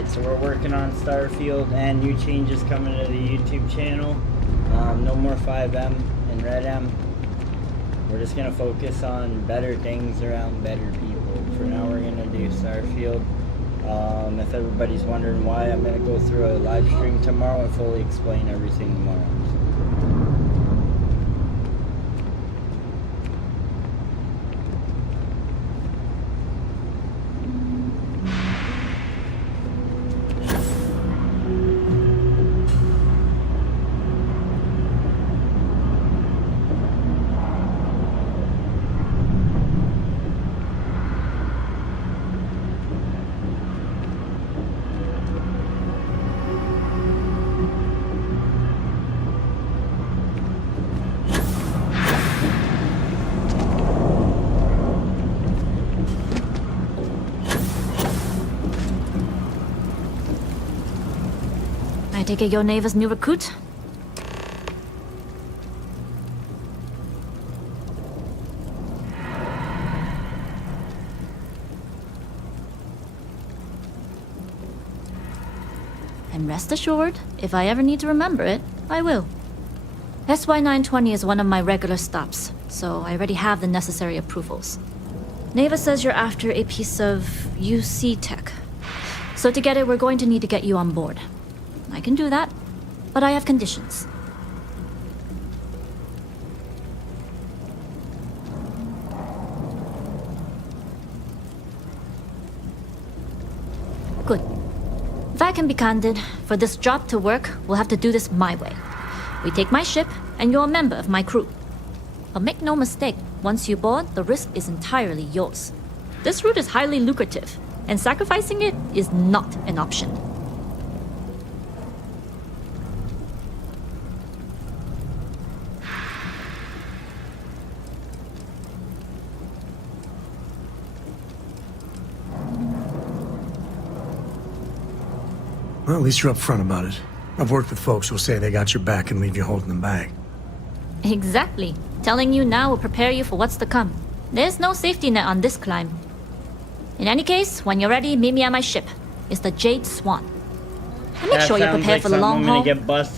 Alright, so we're working on Starfield and new changes coming to the YouTube channel. No more 5M and Red M. We're just going to focus on better things around better people. For now we're going to do Starfield. If everybody's wondering why, I'm going to go through a live stream tomorrow and fully explain everything tomorrow. I take it your Neva's new recruit? And rest assured, if I ever need to remember it, I will. SY920 is one of my regular stops, so I already have the necessary approvals. Neva says you're after a piece of UC tech. So to get it, we're going to need to get you on board. I can do that, but I have conditions. Good. If I can be candid, for this job to work, we'll have to do this my way. We take my ship, and you're a member of my crew. But make no mistake, once you board, the risk is entirely yours. This route is highly lucrative, and sacrificing it is not an option. Well, at least you're upfront about it. I've worked with folks who'll say they got your back and leave you holding them back. Exactly. Telling you now will prepare you for what's to come. There's no safety net on this climb. In any case, when you're ready, meet me at my ship. It's the Jade Swan. And make sure you're prepared for the long haul.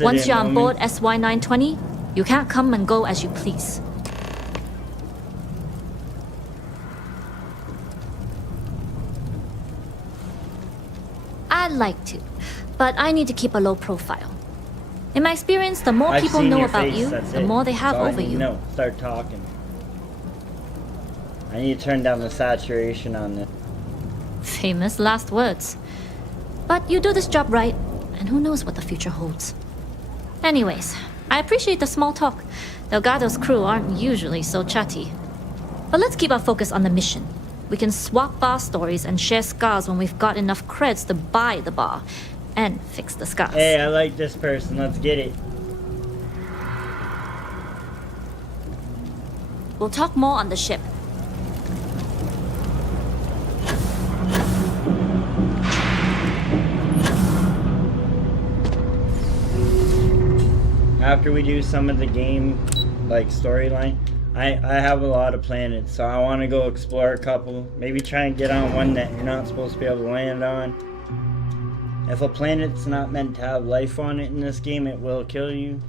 Once you're on board SY920, you can't come and go as you please. I'd like to, but I need to keep a low profile. In my experience, the more people know about you, the more they have over you. No, start talking. I need to turn down the saturation on this. Famous last words. But you do this job right, and who knows what the future holds. Anyways, I appreciate the small talk. Delgado's crew aren't usually so chatty. But let's keep our focus on the mission. We can swap bar stories and share scars when we've got enough creds to buy the bar and fix the scars. Hey, I like this person. Let's get it. We'll talk more on the ship. After we do some of the game, like storyline, I have a lot of planets, so I want to go explore a couple. Maybe try and get on one that you're not supposed to be able to land on. If a planet's not meant to have life on it in this game, it will kill you.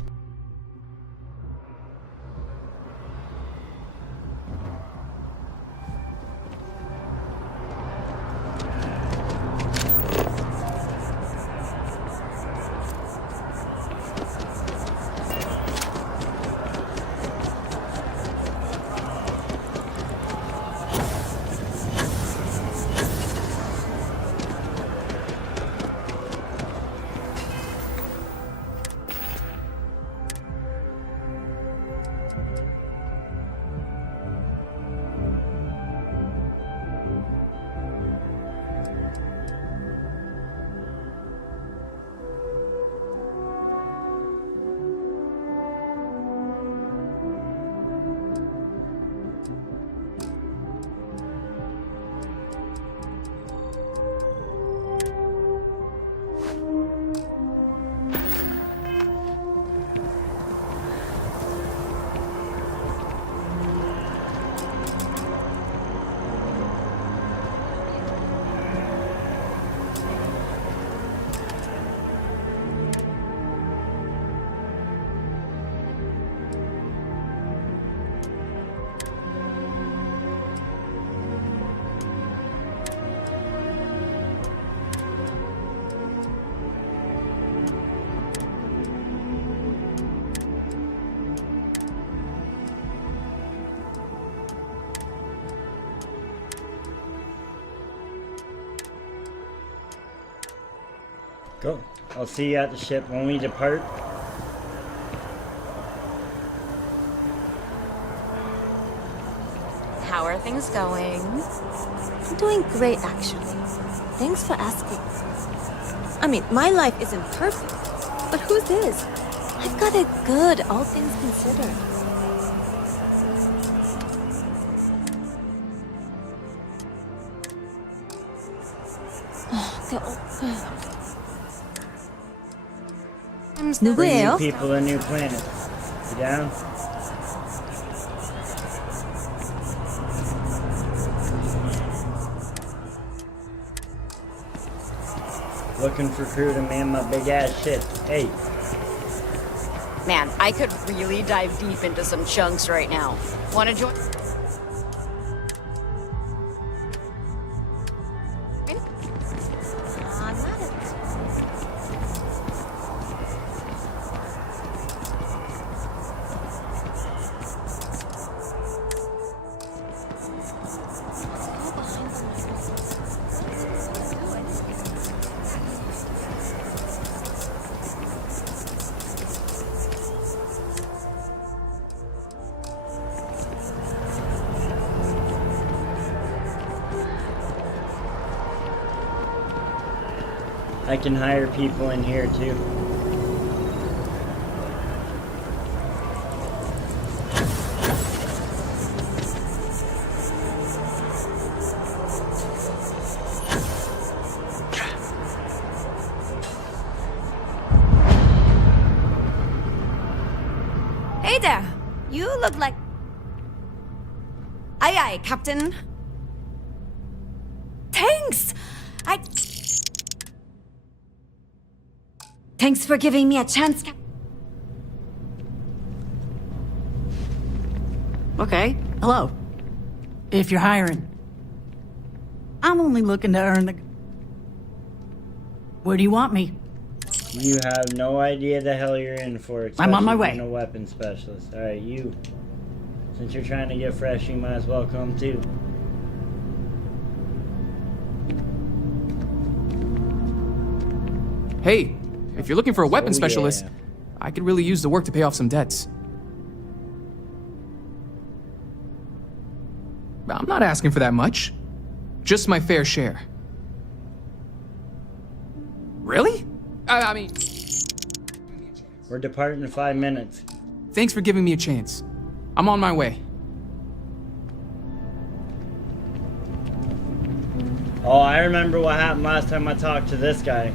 Go. I'll see you at the ship when we depart. How are things going? I'm doing great, actually. Thanks for asking. I mean, my life isn't perfect, but whose is? I've got it good, all things considered. Bring 누구예요? new people to new planets. You down? Looking for crew to man my big ass ship. Hey. Man, I could really dive deep into some chunks right now. Wanna join? I can hire people in here too. Hey there! You look like... Aye aye, Captain. Thanks! Thanks for giving me a chance, Okay, hello. If you're hiring. I'm only looking to earn the... Where do you want me? You have no idea the hell you're in for. I'm on my especially way. being a weapon specialist. Alright, you. Since you're trying to get fresh, you might as well come too. Hey, if you're looking for a weapon Oh, specialist, yeah. I could really use the work to pay off some debts. I'm not asking for that much. Just my fair share. Really? I mean, We're departing in 5 minutes. thanks for giving me a chance. I'm on my way. Oh, I remember what happened last time I talked to this guy.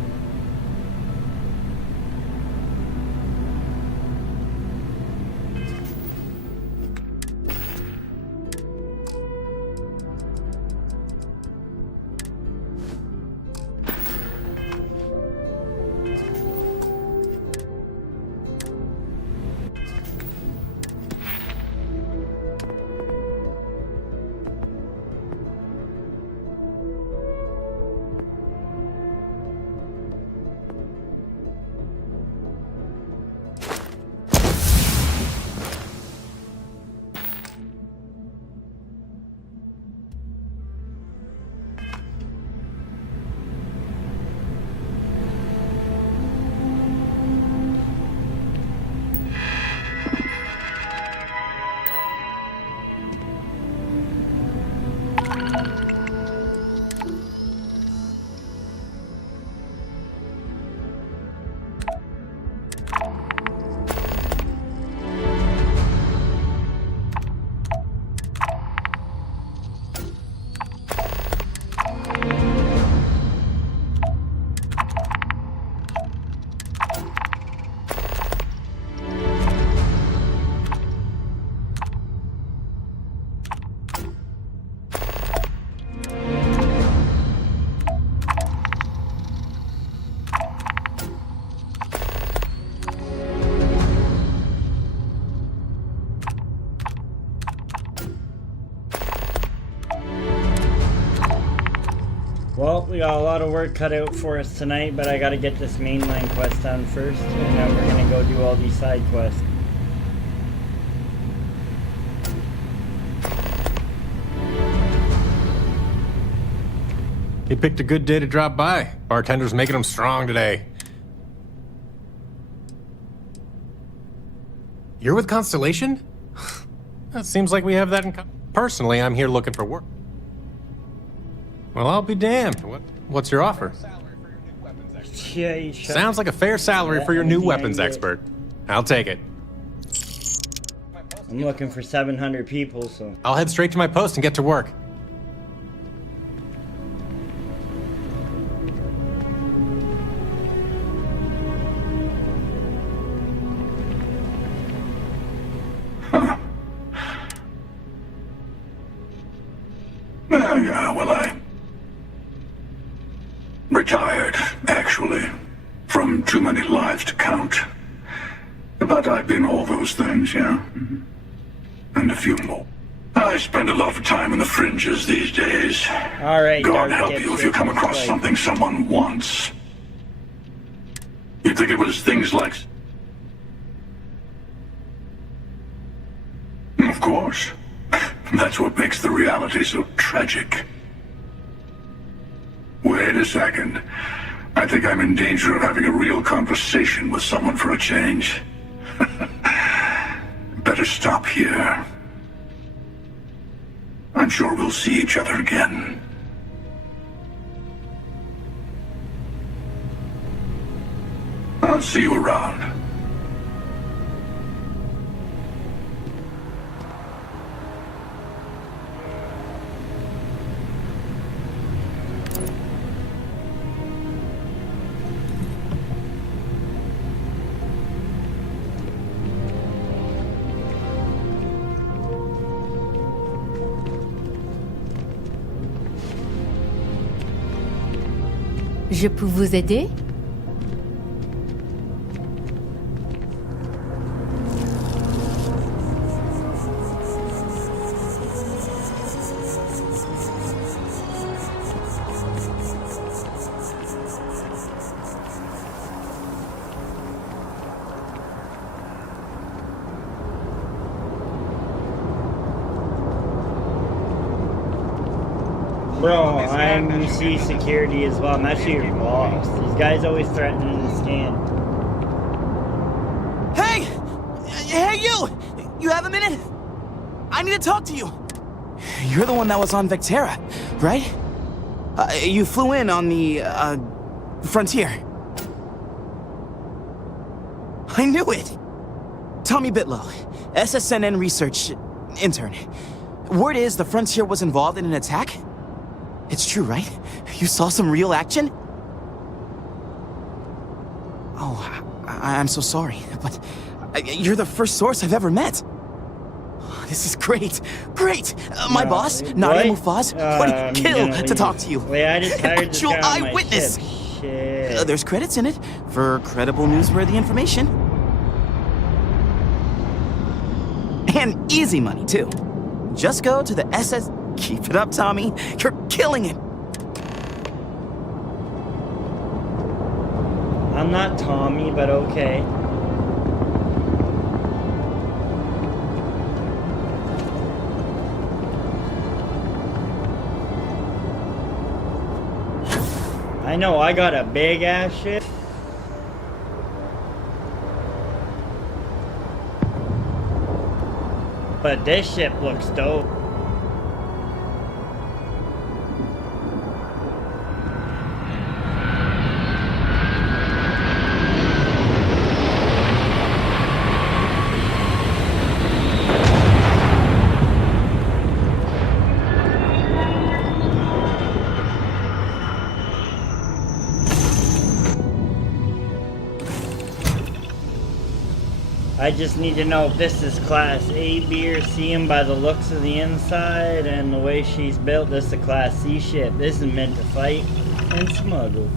Well, we got a lot of work cut out for us tonight, but I gotta get this mainline quest done first, and then we're gonna go do all these side quests. He picked a good day to drop by. Bartender's making him strong today. You're with Constellation? That seems like we have that in common. Personally, I'm here looking for work. Well, I'll be damned. What's your offer? Yeah, you shut Sounds like a fair salary for your new weapons expert. I'll take it. I'm looking for 700 people, so. I'll head straight to my post and get to work. Yeah, well, I retired, actually, from too many lives to count. But I've been all those things, yeah. And a few more. I spend a lot of time in the fringes these days. Alright, God help you if you come across something someone wants. You'd think it was things like... Of course. That's what makes the reality so tragic. Wait a second. I think I'm in danger of having a real conversation with someone for a change. Better stop here. I'm sure we'll see each other again. I'll see you around. Je peux vous aider? Bro, I'm C security as well. I'm actually your boss. These guys always threatening to scan. Hey! Hey, you! You have a minute? I need to talk to you. You're the one that was on Vectera, right? You flew in on the, Frontier. I knew it! Tommy Bitlow, SSNN research intern. Word is the Frontier was involved in an attack? It's true, right? You saw some real action? Oh, I'm so sorry, but you're the first source I've ever met. This is great. Great! My boss, Nadia Mufaz, would kill to talk to you. Wait, I just hired this An guy on actual my eyewitness. ship. Shit. There's credits in it for credible newsworthy information. And easy money, too. Just go to the SS... Keep it up, Tommy. You're killing it. I'm not Tommy, but okay. I know, I got a big ass ship. But this ship looks dope. I just need to know if this is class A, B, or C, and by the looks of the inside and the way she's built, this is a class C ship. This is meant to fight and smuggle.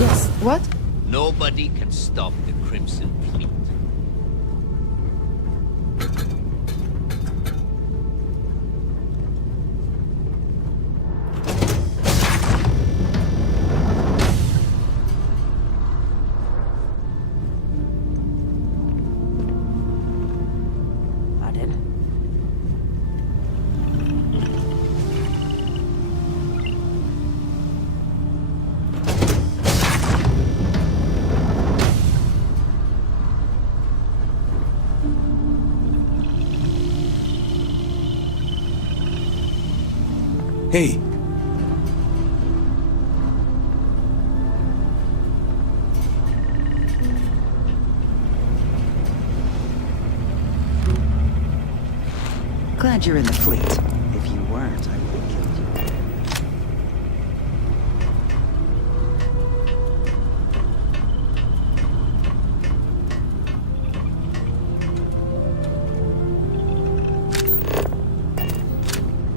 Yes, what? Nobody can stop the Crimson Fleet. Hey. Glad you're in the fleet. If you weren't, I would have killed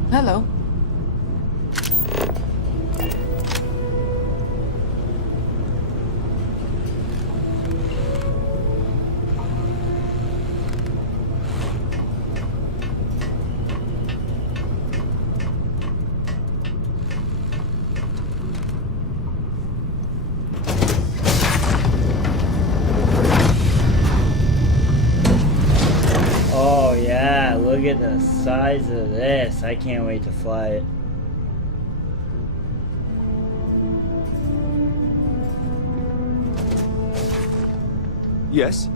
you. Hello. Oh yeah, look at the size of this. I can't wait to fly it. Yes?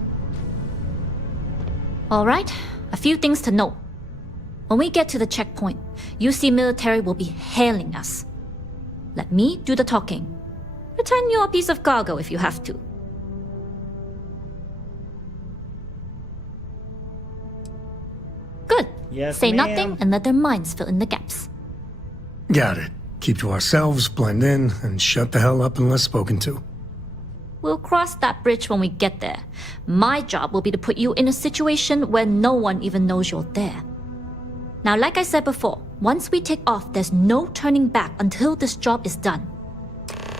All right, a few things to note. When we get to the checkpoint, UC military will be hailing us. Let me do the talking. Pretend you're a piece of cargo if you have to. Good. Yes, Say ma'am. nothing and let their minds fill in the gaps. Got it. Keep to ourselves, blend in, and shut the hell up unless spoken to. We'll cross that bridge when we get there. My job will be to put you in a situation where no one even knows you're there. Now, like I said before, once we take off, there's no turning back until this job is done.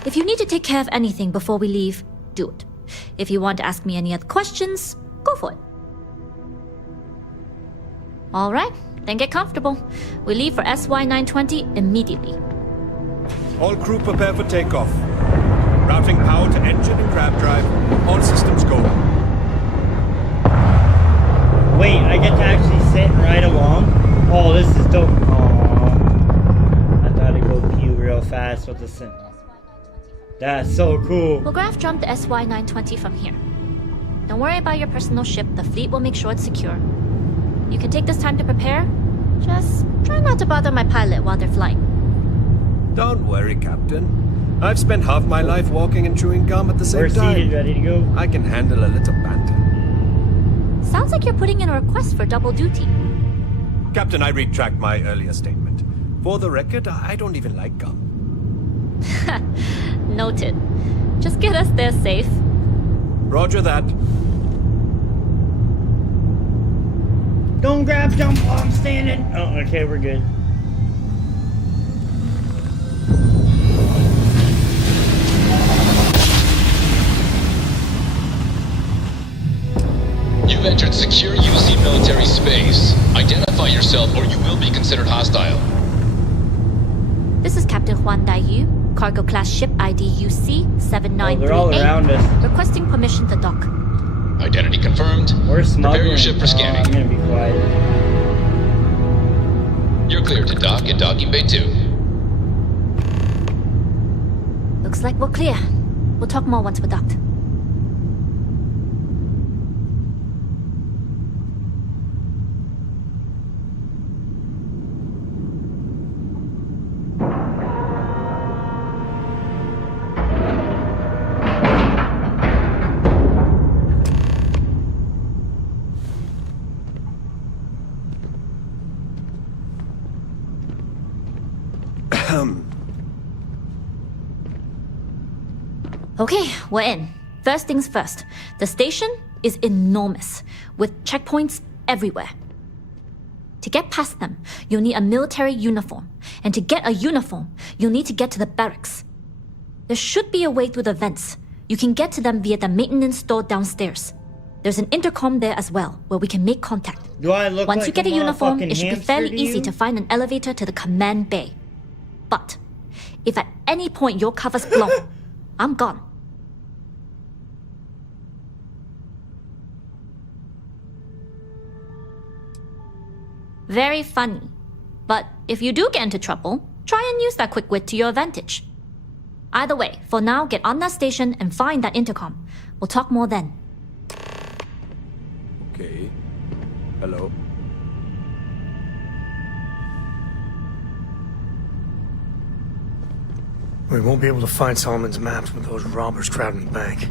If you need to take care of anything before we leave, do it. If you want to ask me any other questions, go for it. All right, then get comfortable. We leave for SY-920 immediately. All crew prepare for takeoff. Routing power to engine and grab drive. All systems go. Wait, I get to actually sit and ride along? Oh, this is dope. Aww. I thought I'd go pee real fast with the sim. That's so cool. We'll graph jump the SY-920 from here. Don't worry about your personal ship. The fleet will make sure it's secure. You can take this time to prepare. Just try not to bother my pilot while they're flying. Don't worry, Captain. I've spent half my life walking and chewing gum at the same We're time. seated, ready to go. I can handle a little banter. Sounds like you're putting in a request for double duty. Captain, I retract my earlier statement. For the record, I don't even like gum. Noted. Just get us there safe. Roger that. Don't grab jump while I'm standing. Oh, okay, we're good. You've entered secure UC military space. Identify yourself or you will be considered hostile. This is Captain Huan Daiyu, cargo class ship ID UC 7938. They're all around us. Requesting permission to dock. Identity confirmed. We're smuggling. Prepare your ship for scanning. I'm gonna be quiet. You're cleared to dock at docking bay 2. Looks like we're clear. We'll talk more once we're docked. Okay, we're in. First things first. The station is enormous, with checkpoints everywhere. To get past them, you'll need a military uniform. And to get a uniform, you'll need to get to the barracks. There should be a way through the vents. You can get to them via the maintenance store downstairs. There's an intercom there as well, where we can make contact. Do I look Once like you get a uniform, motherfucking it should be hamster fairly to easy you? to find an elevator to the command bay. But if at any point your cover's blown, I'm gone. Very funny. But if you do get into trouble, try and use that quick wit to your advantage. Either way, for now, get on that station and find that intercom. We'll talk more then. Okay. Hello. We won't be able to find Solomon's maps with those robbers crowding the bank.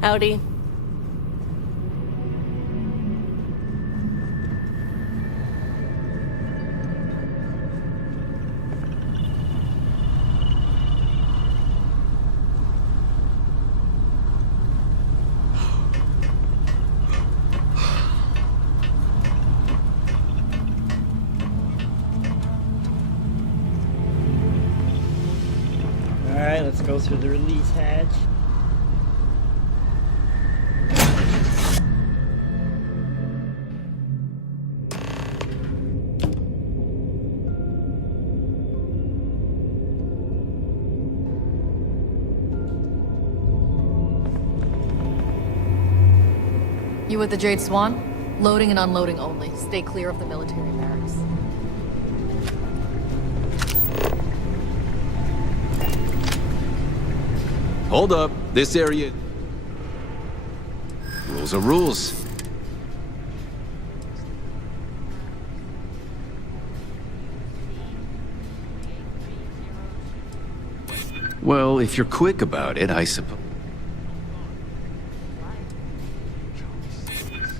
Howdy. Alright, let's go through the release hatch. You with the Jade Swan? Loading and unloading only. Stay clear of the military barracks. Hold up. This area... Rules are rules. Well, if you're quick about it, I suppose...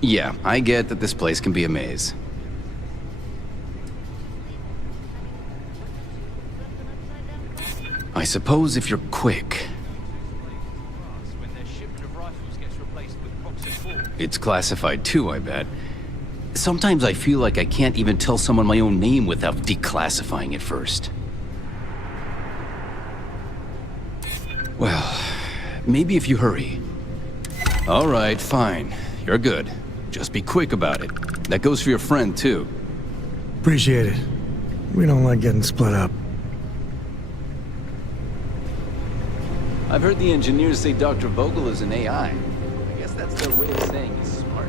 Yeah, I get that this place can be a maze. I suppose if you're quick... It's classified too, I bet. Sometimes I feel like I can't even tell someone my own name without declassifying it first. Well, maybe if you hurry. All right, fine. You're good. Just be quick about it. That goes for your friend, too. Appreciate it. We don't like getting split up. I've heard the engineers say Dr. Vogel is an AI. I guess that's their way of saying he's smart.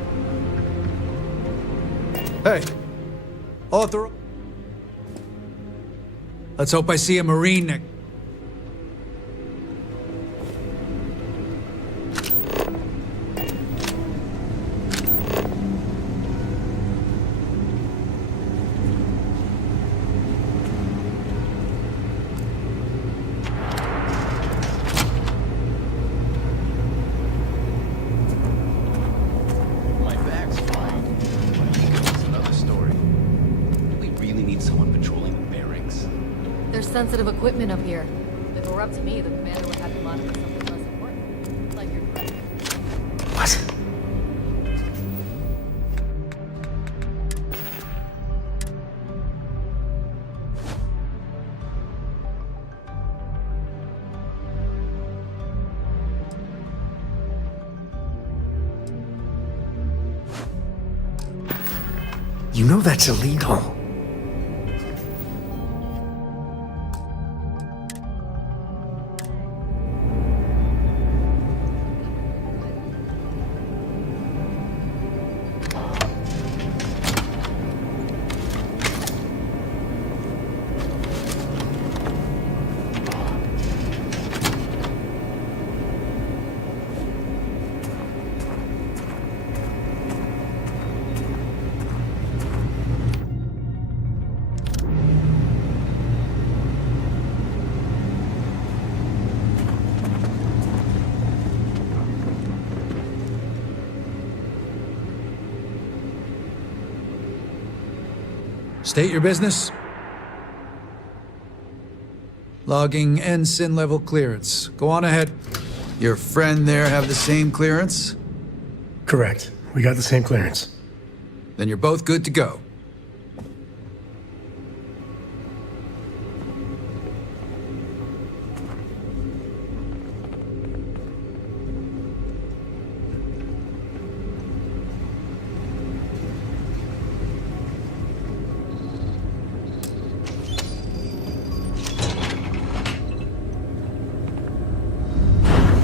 Hey. Author. Let's hope I see a Marine next. Sensitive equipment up here. If it were up to me, the commander would have you monitor something less important. Like your... What? You know that's illegal. State your business. Logging ensign level clearance. Go on ahead. Your friend there have the same clearance? Correct. We got the same clearance. Then you're both good to go.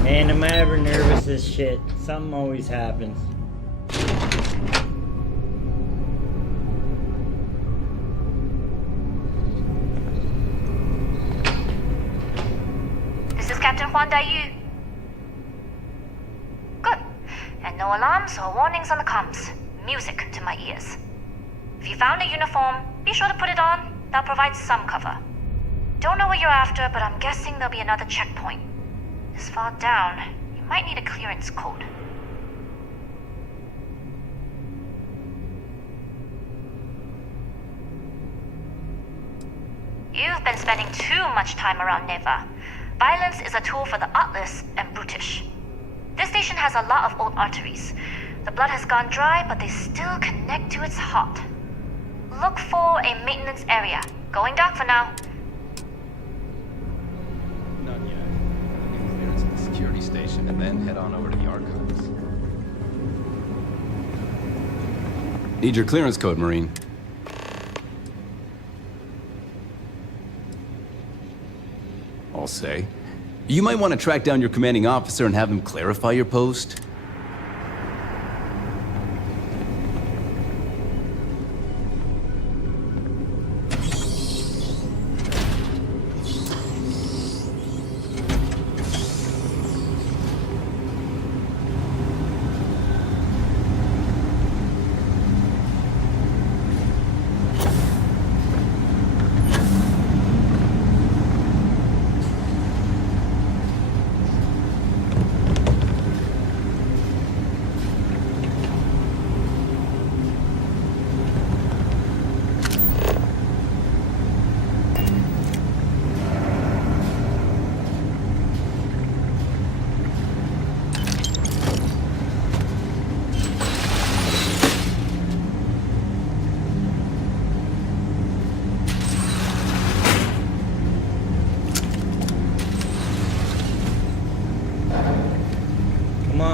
And am I ever nervous as shit? Something always happens. Yu? Good. And no alarms or warnings on the comms. Music to my ears. If you found a uniform, be sure to put it on. That'll provide some cover. Don't know what you're after, but I'm guessing there'll be another checkpoint. This far down, you might need a clearance code. You've been spending too much time around Neva. Violence is a tool for the artless and brutish. This station has a lot of old arteries. The blood has gone dry, but they still connect to its heart. Look for a maintenance area. Going dark for now. Not yet. Get clearance at the security station and then head on over to the archives. Need your clearance code, Marine. I'll say. You might want to track down your commanding officer and have him clarify your post.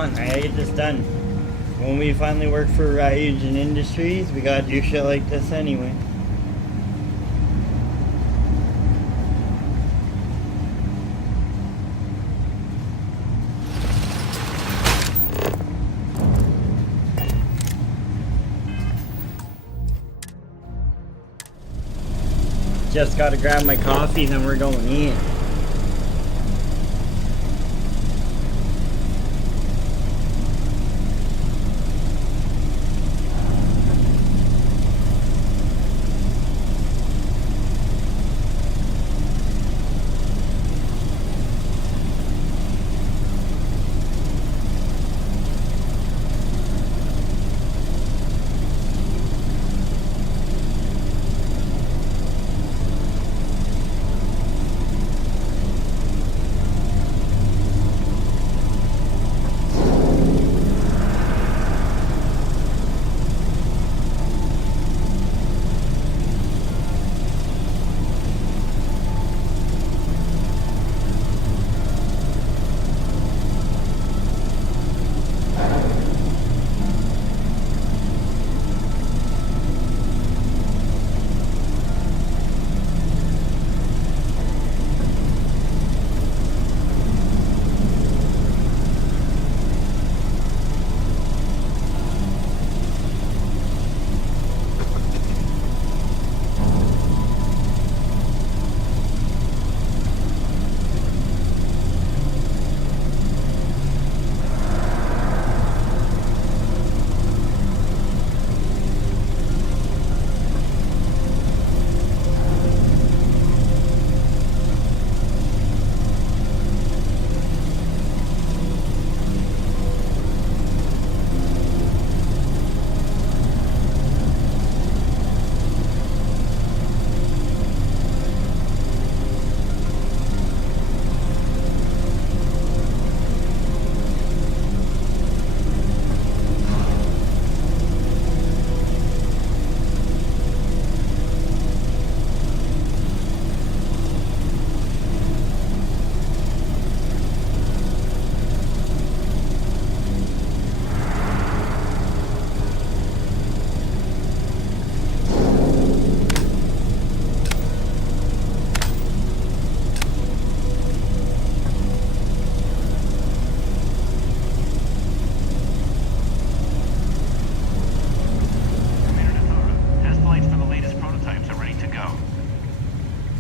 I gotta get this done. When we finally work for Ryujin Industries, we gotta do shit like this anyway. Just gotta grab my coffee, then we're going in.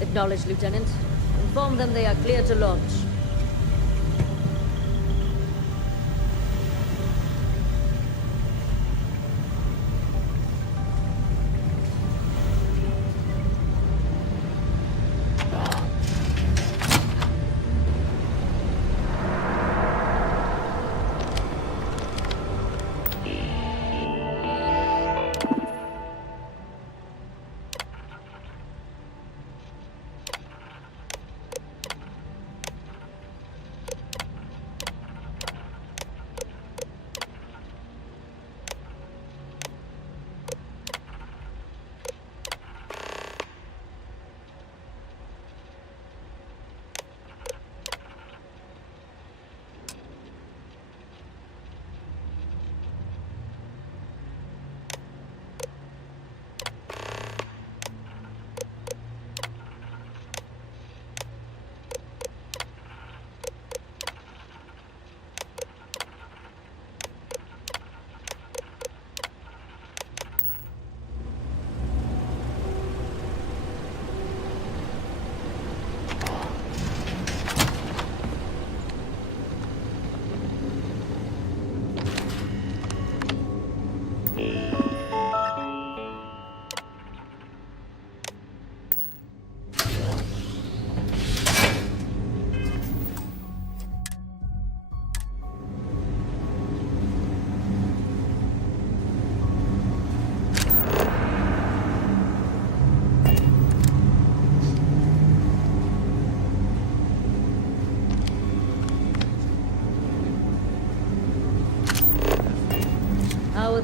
Acknowledged, Lieutenant. Inform them they are clear to launch.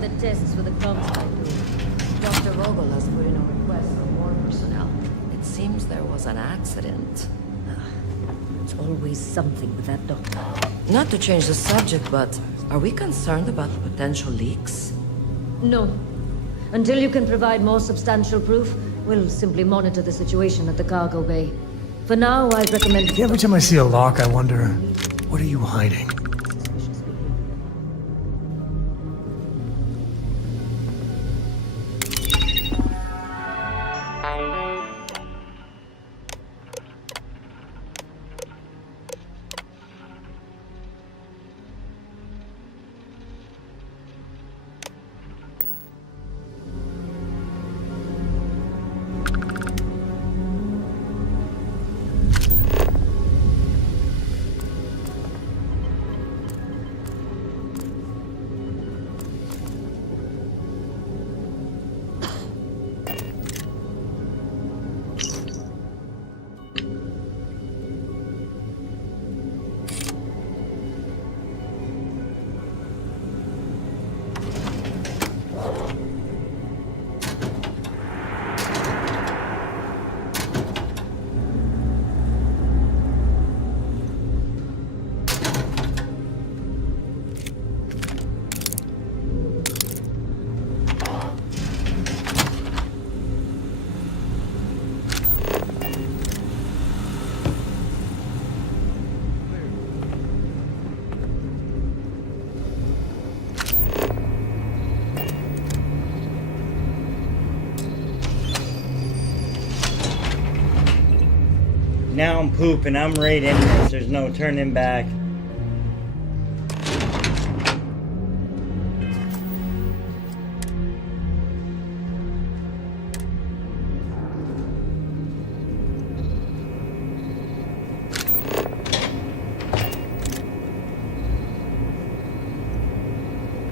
the tests for the comms type. Dr. Vogel has put in a request for more personnel. It seems there was an accident. There's always something with that doctor. Not to change the subject, but are we concerned about potential leaks? No. Until you can provide more substantial proof, we'll simply monitor the situation at the cargo bay. For now, I'd recommend... Every time I see a lock, I wonder, what are you hiding? Now I'm pooping. I'm right in this. There's no turning back.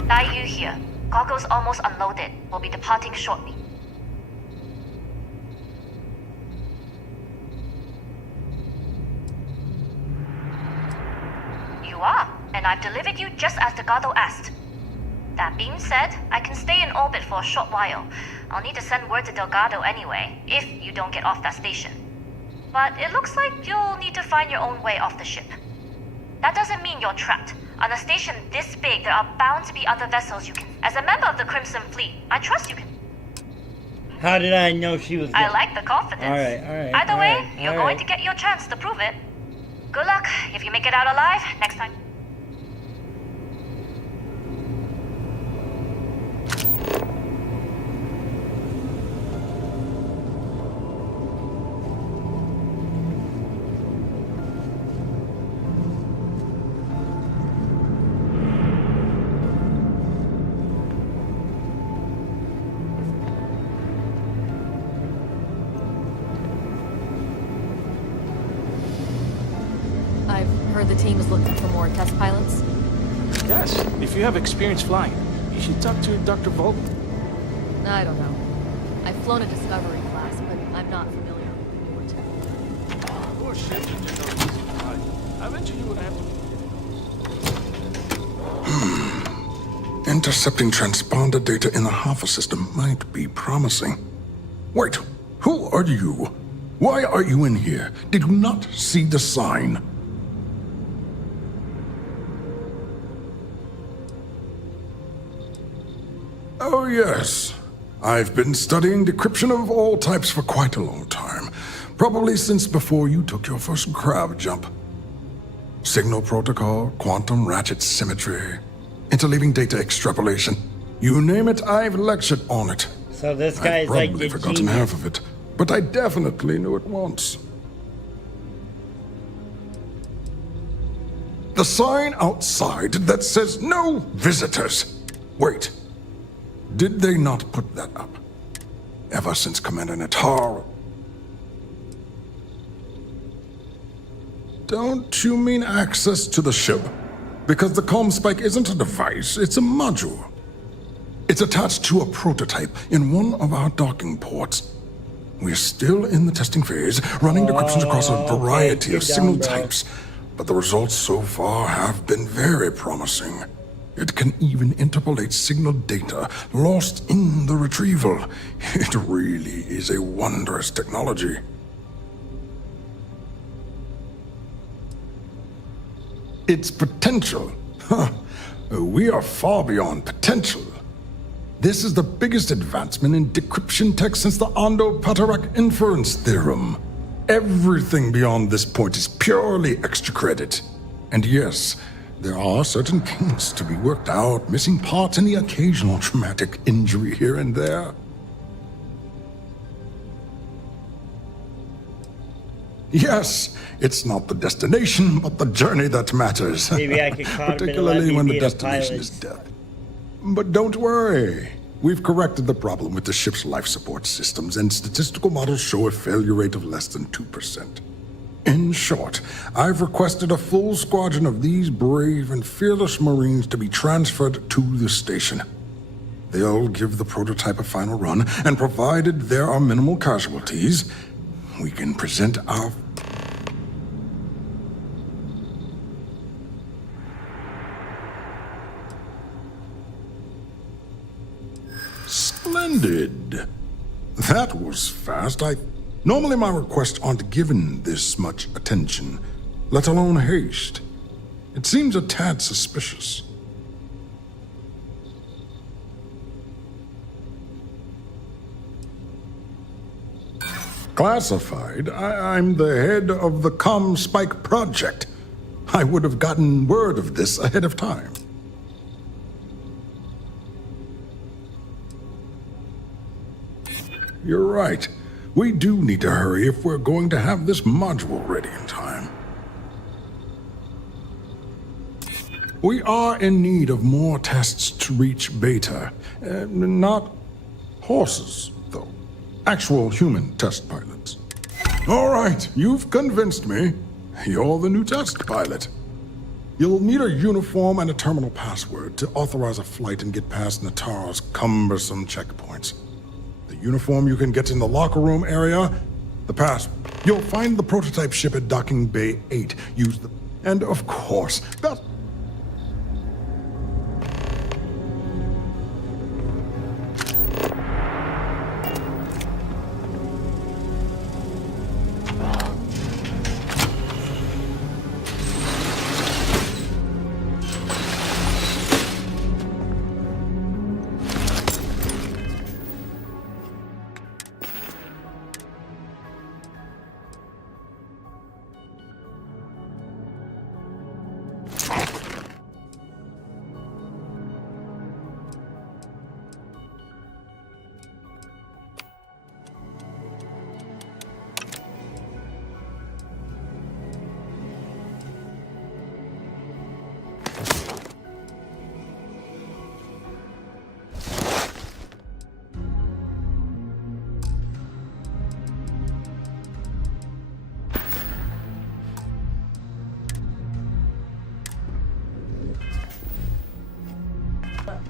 Dai Yu here. Cargo's almost unloaded. We'll be departing shortly. You are, and I've delivered you just as Delgado asked. That being said, I can stay in orbit for a short while. I'll need to send word to Delgado anyway, if you don't get off that station. But it looks like you'll need to find your own way off the ship. That doesn't mean you're trapped. On a station this big, there are bound to be other vessels you can... As a member of the Crimson Fleet, I trust you can... How did I know she was... I like the confidence. Alright. Either way, you're going to get your chance to prove it. Good luck. If you make it out alive, next time. The team is looking for more test pilots? Yes, if you have experience flying, you should talk to Dr. Vogel. I don't know. I've flown a Discovery class, but I'm not familiar with newer tech. Your ship engines are easy to hide. I bet you would have... Intercepting transponder data in the Alpha system might be promising. Wait, who are you? Why are you in here? Did you not see the sign? Oh, yes. I've been studying decryption of all types for quite a long time. Probably since before you took your first crab jump. Signal protocol, quantum ratchet symmetry, interleaving data extrapolation. You name it, I've lectured on it. So this guy's like the I've probably forgotten genius. half of it, but I definitely knew it once. The sign outside that says no visitors. Wait. Did they not put that up? Ever since Commander Natar... Don't you mean access to the ship? Because the comm spike isn't a device, it's a module. It's attached to a prototype in one of our docking ports. We're still in the testing phase, running decryptions across a variety of signal types, but the results so far have been very promising. It can even interpolate signal data lost in the retrieval. It really is a wondrous technology. Its potential. Huh. We are far beyond potential. This is the biggest advancement in decryption tech since the Ondo-Patarak inference theorem. Everything beyond this point is purely extra credit. And yes, there are certain kinks to be worked out, missing parts and the occasional traumatic injury here and there. Yes, it's not the destination, but the journey that matters. Maybe I could particularly when the be a destination pilot. is death. But don't worry. We've corrected the problem with the ship's life support systems, and statistical models show a failure rate of less than 2%. In short, I've requested a full squadron of these brave and fearless Marines to be transferred to the station. They'll give the prototype a final run, and provided there are minimal casualties, we can present our... Splendid. That was fast. Normally my requests aren't given this much attention, let alone haste. It seems a tad suspicious. Classified? I'm the head of the ComSpike project. I would have gotten word of this ahead of time. You're right. We do need to hurry if we're going to have this module ready in time. We are in need of more tests to reach beta. Not horses, though. Actual human test pilots. All right, you've convinced me. You're the new test pilot. You'll need a uniform and a terminal password to authorize a flight and get past Natara's cumbersome checkpoints. The uniform you can get in the locker room area. The pass. You'll find the prototype ship at Docking Bay 8. Use the... And of course, that...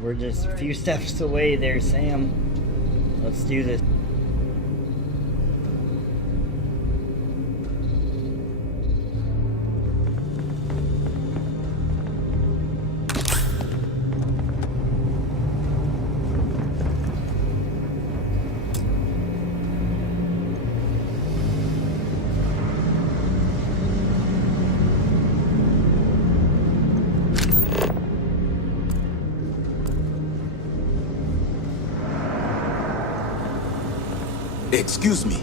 We're just a few steps away there, Sam. Let's do this. Excuse me.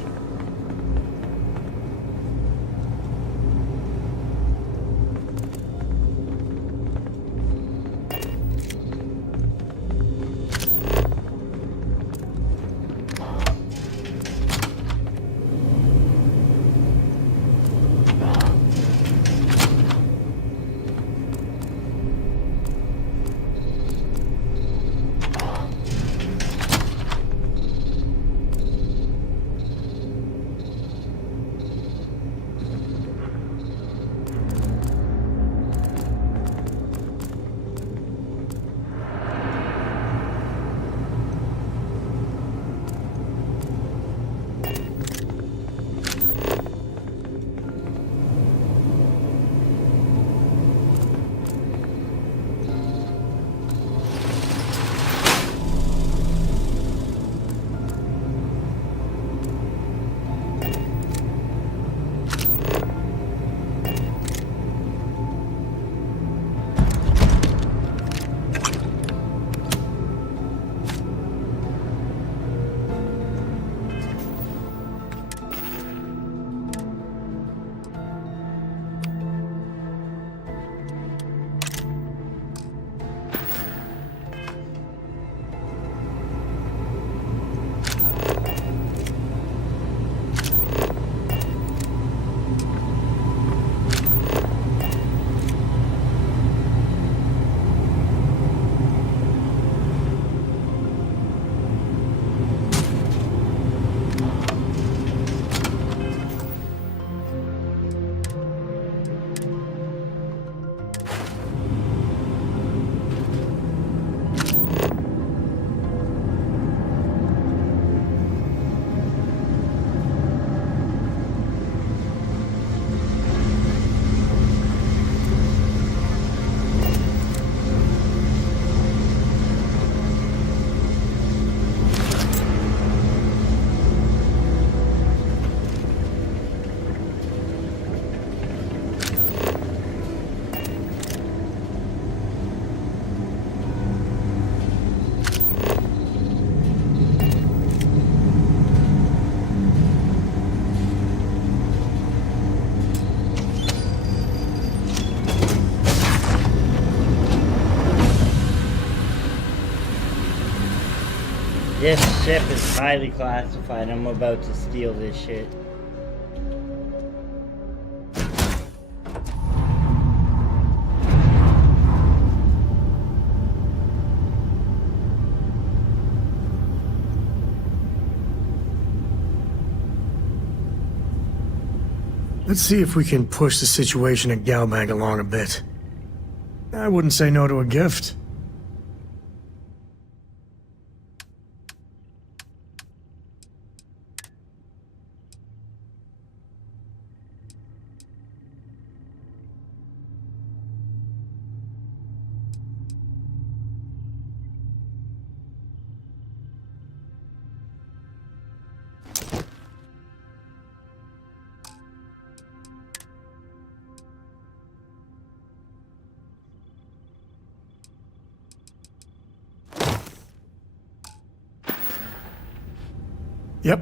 This ship is highly classified. I'm about to steal this shit. Let's see if we can push the situation at Galbag along a bit. I wouldn't say no to a gift. Yep.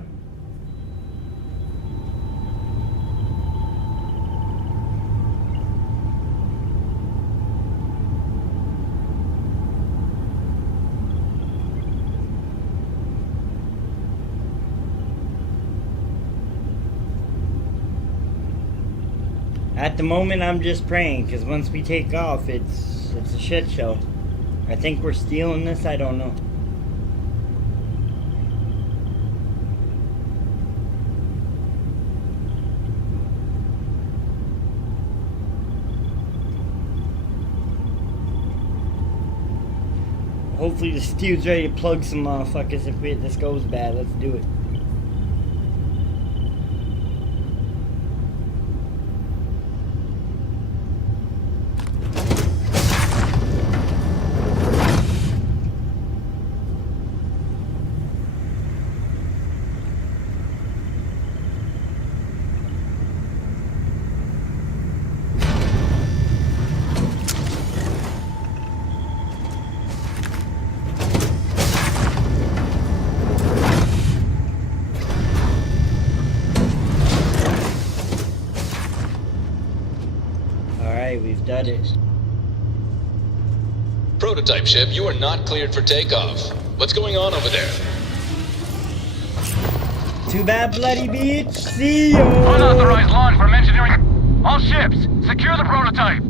At the moment, I'm just praying, because once we take off, it's a shit show. I think we're stealing this, I don't know. Hopefully this dude's ready to plug some motherfuckers if this goes bad. Let's do it. We've done it. Prototype ship, you are not cleared for takeoff. What's going on over there? Too bad, bloody bitch. See you. Unauthorized launch from engineering. All ships, secure the prototype.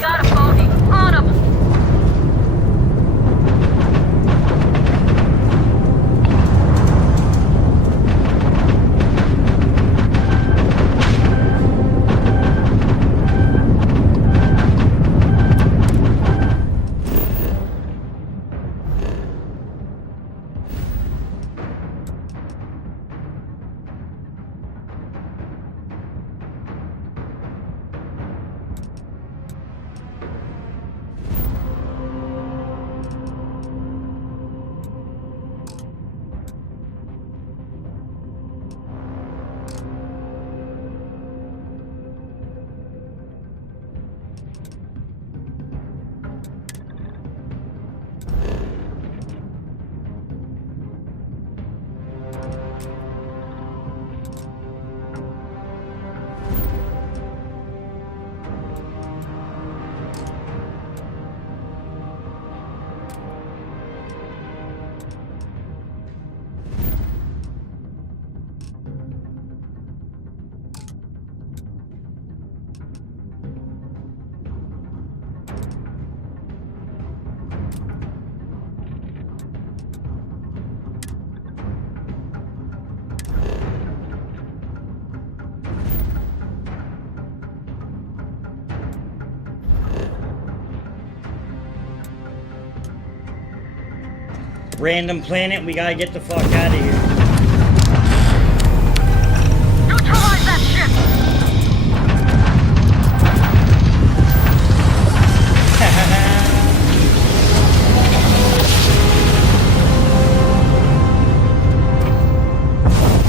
Got a bogey. On him. Random planet, we gotta get the fuck out of here. Neutralize that ship!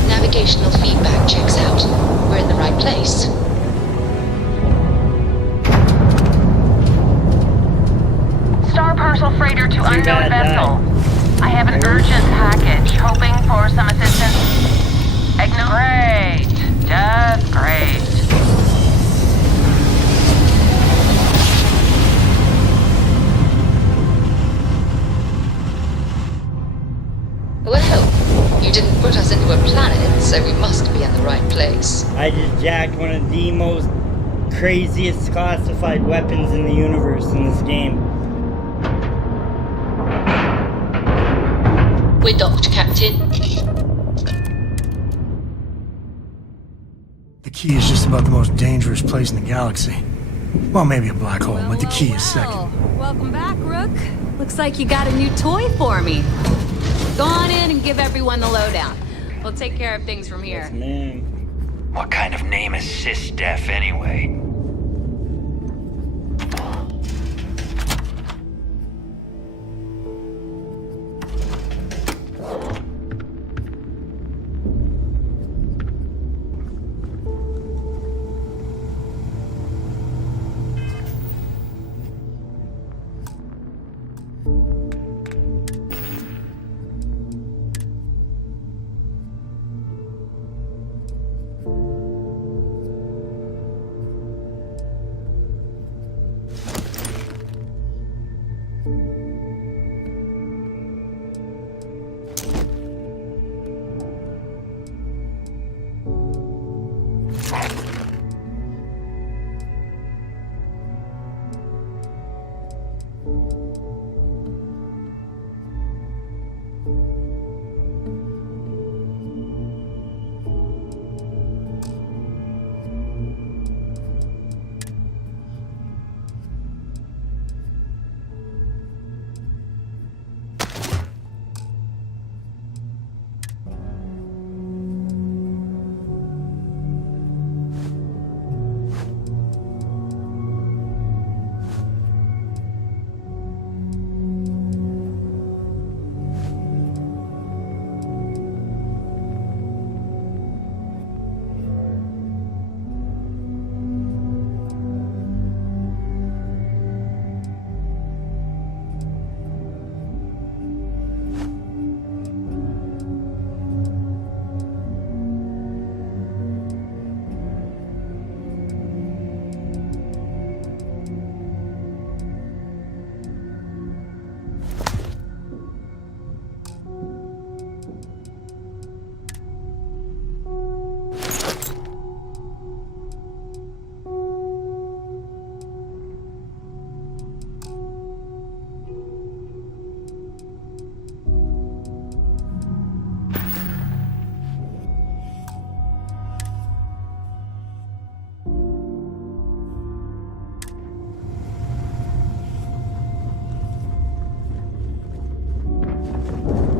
Navigational feedback checks out. We're in the right place. Star Parcel freighter to unknown vessel. I have an urgent package, hoping for some assistance. Great. Just great. put us into a planet, so we must be in the right place. I just jacked one of the most craziest classified weapons in the universe in this game. We're docked, Captain. The key is just about the most dangerous place in the galaxy. Well, maybe a black hole, but the key is second. Welcome back, Rook. Looks like you got a new toy for me. Go on in and give everyone the lowdown. We'll take care of things from here. What kind of name is Sysdef anyway?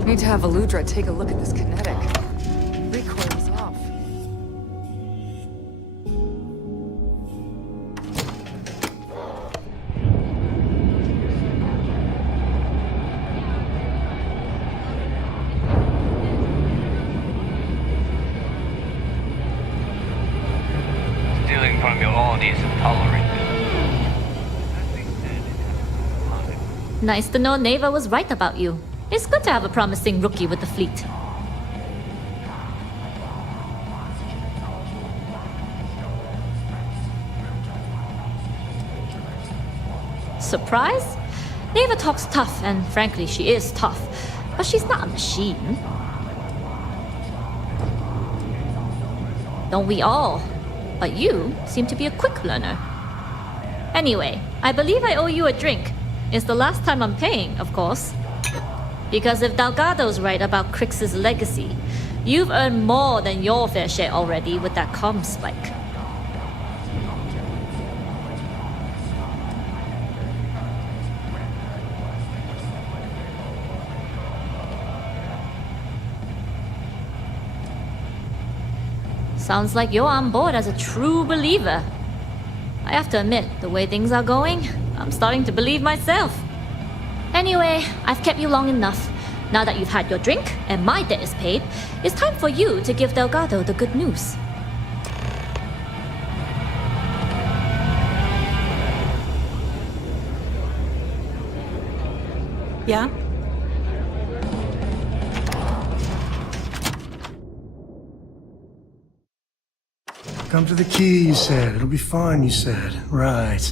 Need to have Aludra take a look at this kinetic. Recoil is off. Stealing from your own is intolerant. Nice to know Neva was right about you. It's good to have a promising rookie with the fleet. Surprise? Neva talks tough, and frankly, she is tough. But she's not a machine. Don't we all? But you seem to be a quick learner. Anyway, I believe I owe you a drink. It's the last time I'm paying, of course. Because if Delgado's right about Crix's legacy, you've earned more than your fair share already with that comm spike. Sounds like you're on board as a true believer. I have to admit, the way things are going, I'm starting to believe myself. Anyway, I've kept you long enough. Now that you've had your drink and my debt is paid, it's time for you to give Delgado the good news. Yeah? Come to the key, you said. It'll be fine, you said. Right.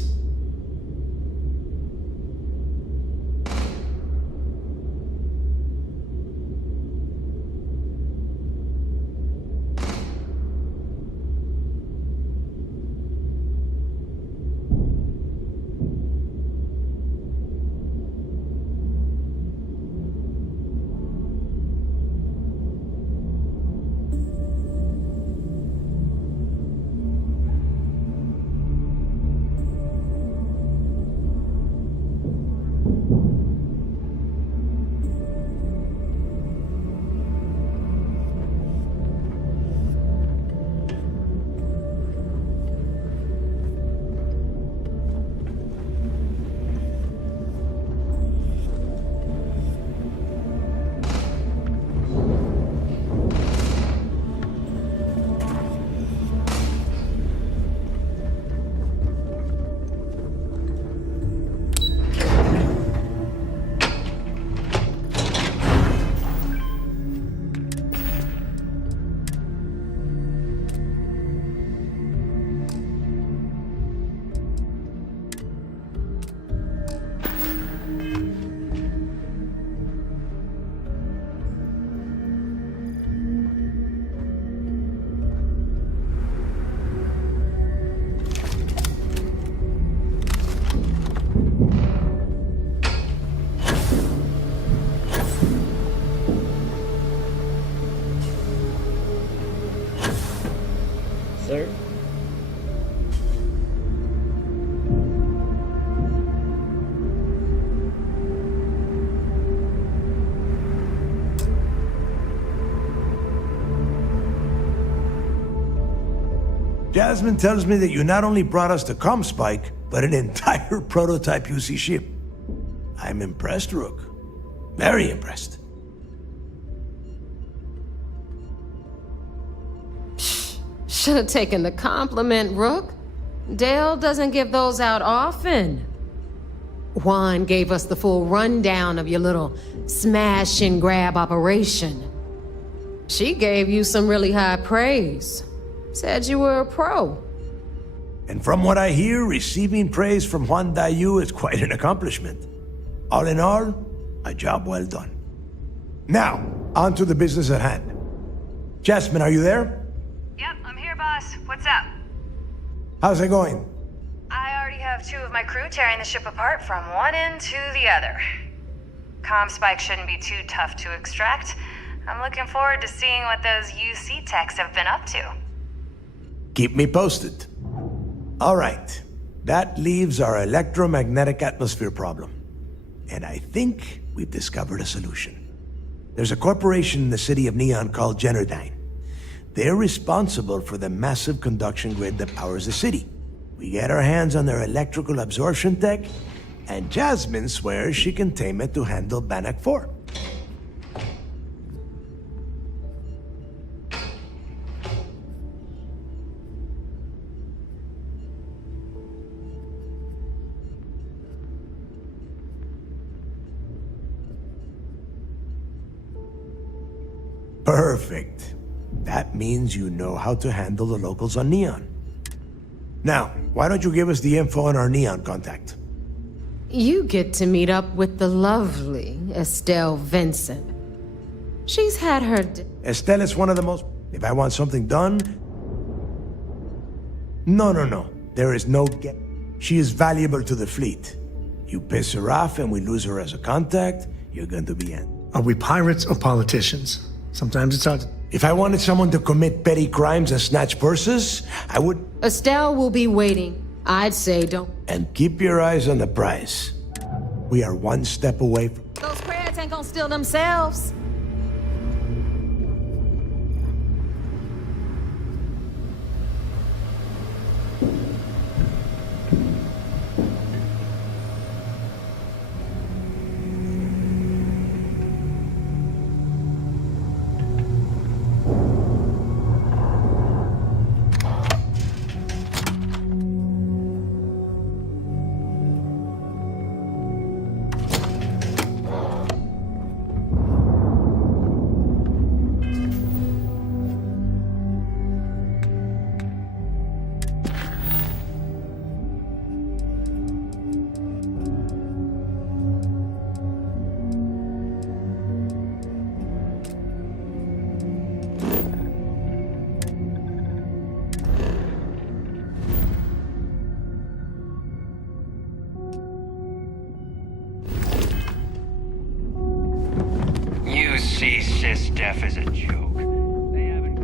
sir. Jasmine tells me that you not only brought us the Comspike, but an entire prototype UC ship. I'm impressed, Rook. Very impressed. Should have taken the compliment, Rook. Dale doesn't give those out often. Juan gave us the full rundown of your little smash and grab operation. She gave you some really high praise. Said you were a pro. And from what I hear, receiving praise from Juan Dayu is quite an accomplishment. All in all, a job well done. Now, on to the business at hand. Jasmine, are you there? Yep, I'm here, boss. What's up? How's it going? I already have 2 of my crew tearing the ship apart from one end to the other. Comspike shouldn't be too tough to extract. I'm looking forward to seeing what those UC techs have been up to. Keep me posted. All right. That leaves our electromagnetic atmosphere problem. And I think we've discovered a solution. There's a corporation in the city of Neon called Generdyne. They're responsible for the massive conduction grid that powers the city. We get our hands on their electrical absorption tech, and Jasmine swears she can tame it to handle Bannock 4. Perfect. That means you know how to handle the locals on Neon. Now, why don't you give us the info on our Neon contact? You get to meet up with the lovely Estelle Vincent. She's had her... Estelle is one of the most... If I want something done... No. There is no get... She is valuable to the fleet. You piss her off and we lose her as a contact, you're going to be in. Are we pirates or politicians? Sometimes it's hard. If I wanted someone to commit petty crimes and snatch purses, I would... Estelle will be waiting. I'd say don't... And keep your eyes on the prize. We are one step away from... Those crabs ain't gonna steal themselves. See Sis Def as a joke. They haven't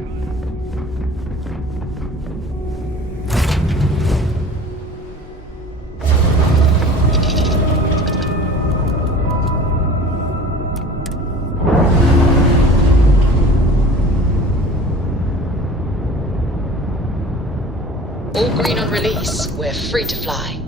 All green on release. We're free to fly.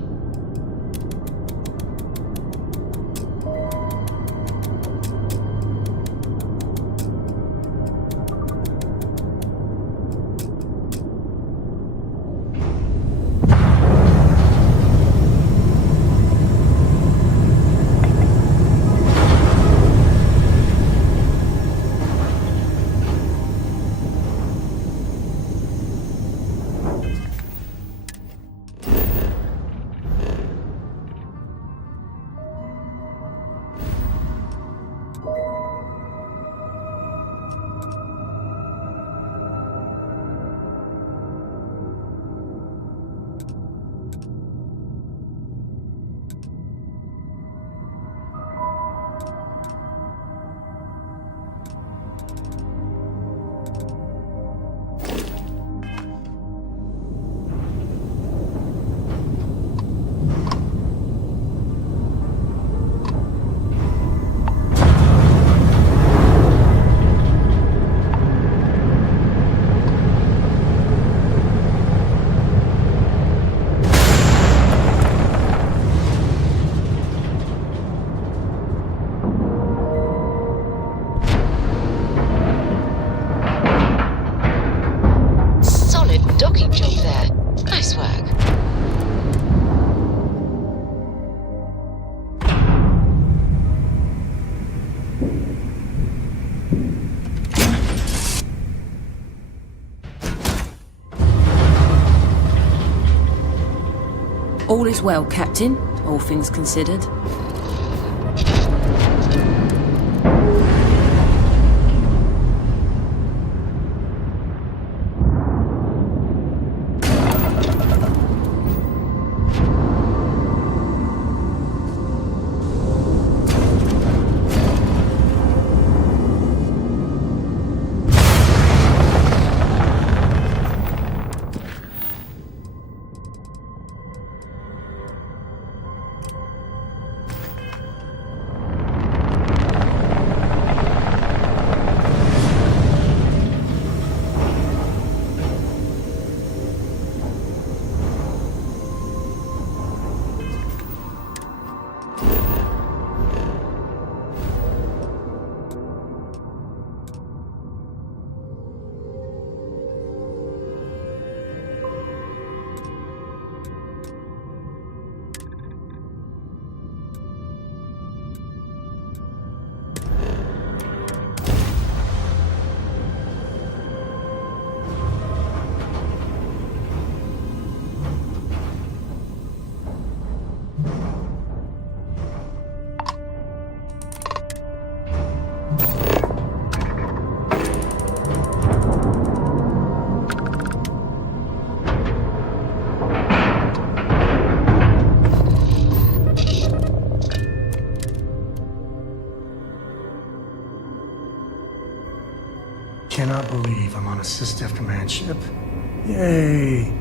docking job there. Nice work. All is well, Captain, all things considered. Cannot believe I'm on a SysDef command ship. Yay!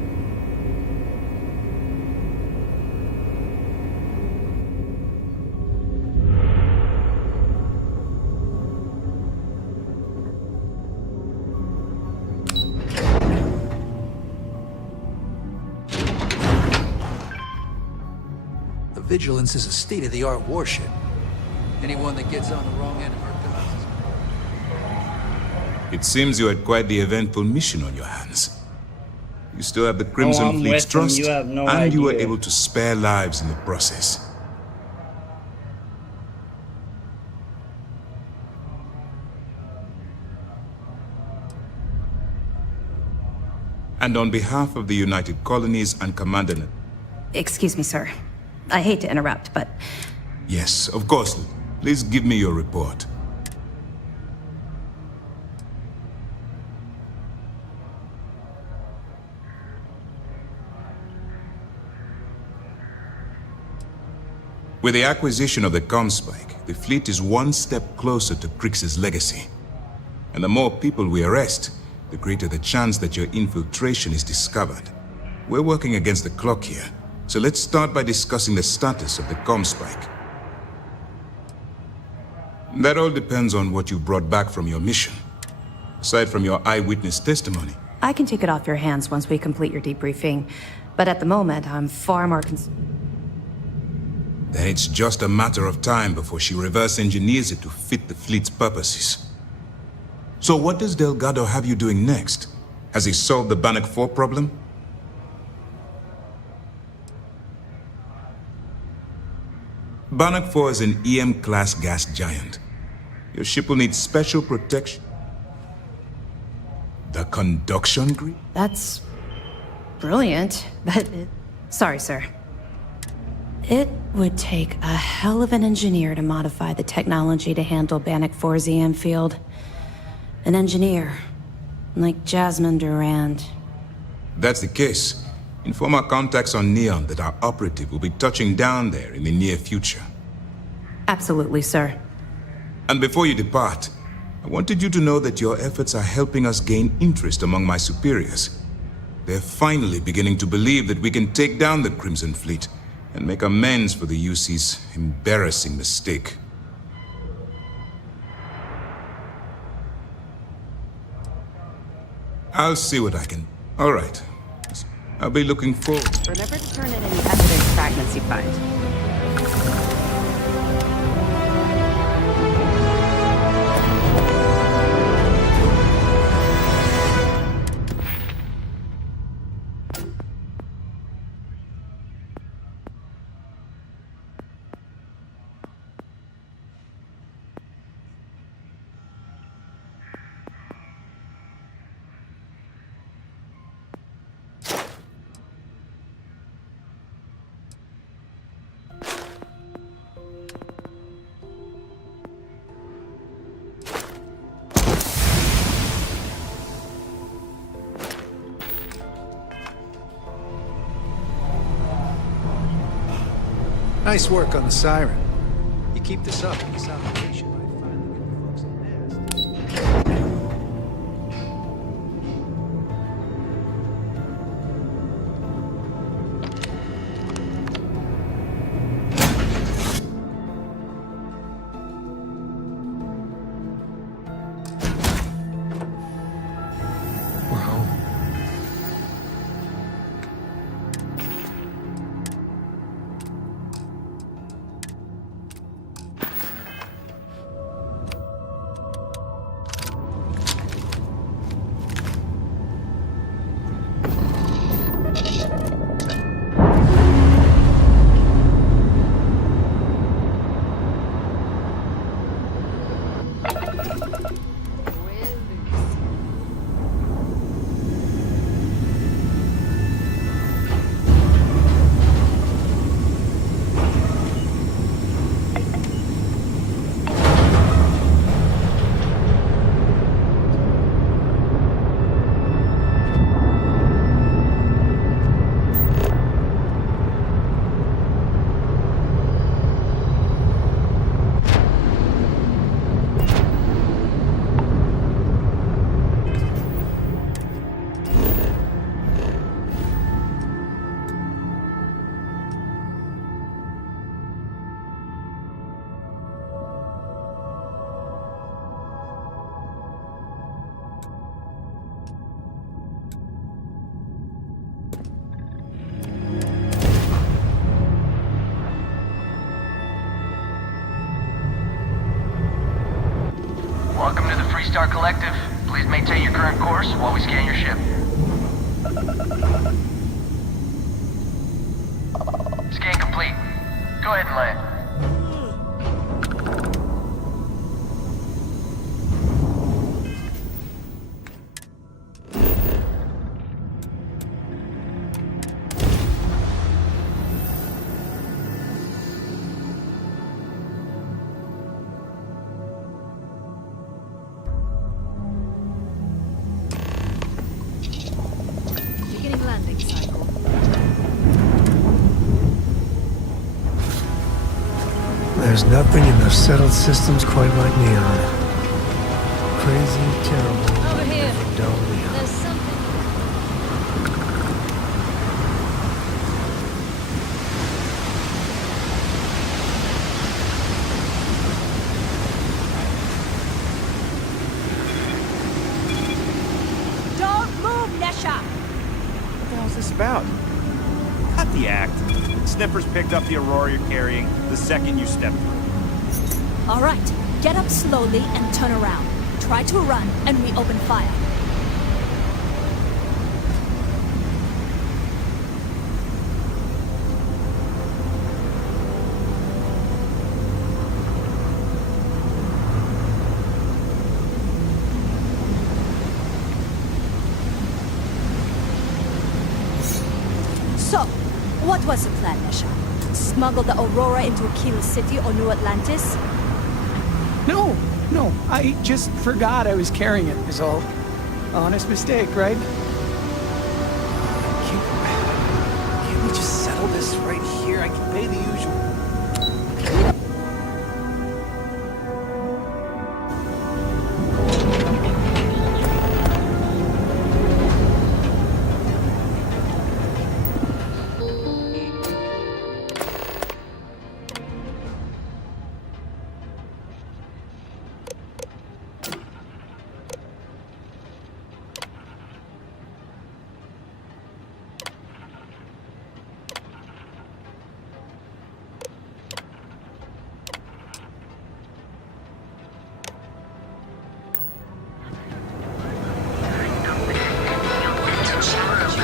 The Vigilance is a state-of-the-art warship. Anyone that gets on the wrong end of our guns. It seems you had quite the eventful mission on your hands. You still have the Crimson I'm Fleet's with him, trust, you have no and you were idea. able to spare lives in the process. And on behalf of the United Colonies and Commander... Excuse me, sir. I hate to interrupt, but... Yes, of course. Please give me your report. With the acquisition of the Comspike, the fleet is one step closer to Krix's legacy. And the more people we arrest, the greater the chance that your infiltration is discovered. We're working against the clock here, so let's start by discussing the status of the Comspike. That all depends on what you brought back from your mission. Aside from your eyewitness testimony. I can take it off your hands once we complete your debriefing. But at the moment, I'm far more Then it's just a matter of time before she reverse engineers it to fit the fleet's purposes. So what does Delgado have you doing next? Has he solved the Bannock 4 problem? Bannock 4 is an EM-class gas giant. Your ship will need special protection. The conduction grid? That's... brilliant, but... Sorry, sir. It would take a hell of an engineer to modify the technology to handle Bannock 4's EM field. An engineer, like Jasmine Durand. That's the case. Inform our contacts on Neon that our operative will be touching down there in the near future. Absolutely, sir. And before you depart, I wanted you to know that your efforts are helping us gain interest among my superiors. They're finally beginning to believe that we can take down the Crimson Fleet and make amends for the UC's embarrassing mistake. I'll see what I can. All right. I'll be looking forward. Remember to turn in any evidence fragments you find. Nice work on the siren. You keep this up, and this application might finally get the folks in Nest. Welcome to the Freestar Collective. Please maintain your current course while we scan your ship. Scan complete. Go ahead and land. Beginning landing cycle. There's nothing in the settled systems quite like Neon. Crazy, terrible, Over here. dull Neon. There's something. Don't move, Nesha! What the hell's this about? Cut the act. Sniffers picked up the Aurora you're carrying the second you stepped through. All right, get up slowly and turn around. Try to run, and we open fire. So, what was the plan, Nesha? Smuggle the Aurora into Aquila City or New Atlantis? No, I just forgot I was carrying it, is all. Honest mistake, right? Can't we just settle this right here? I can pay the usual.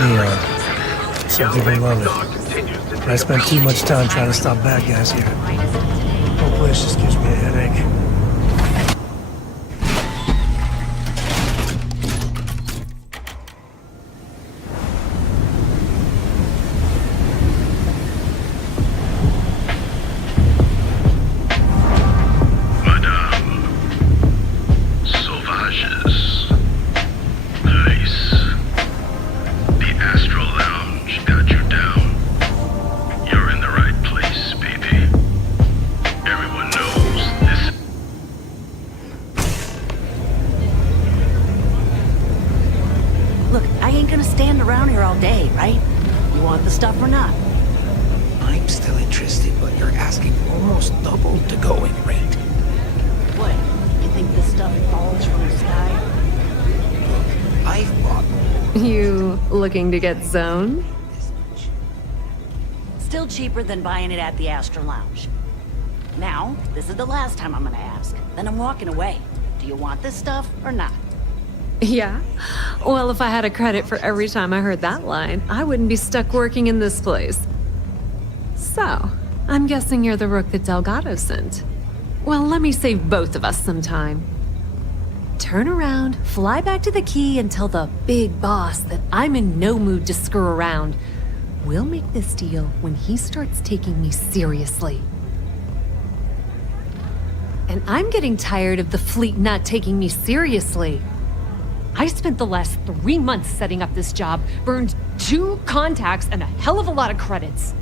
Neon. Some people love it. I spent too much time trying to stop bad guys here. Whole place just gives me a headache. Astral Lounge got you down. You're in the right place, baby. gonna stand around here all day, right? You want the stuff or not? I'm still interested, but you're asking almost double the going rate. What? You think this stuff falls from the sky? I've bought... You looking to get zoned? Still cheaper than buying it at the Astra Lounge. Now, this is the last time I'm gonna ask. Then I'm walking away. Do you want this stuff or not? Yeah? Well, if I had a credit for every time I heard that line, I wouldn't be stuck working in this place. So, I'm guessing you're the rook that Delgado sent. Well, let me save both of us some time. Turn around, fly back to the key, and tell the big boss that I'm in no mood to screw around. We'll make this deal when he starts taking me seriously. And I'm getting tired of the fleet not taking me seriously. I spent the last 3 months setting up this job, burned 2 contacts and a hell of a lot of credits.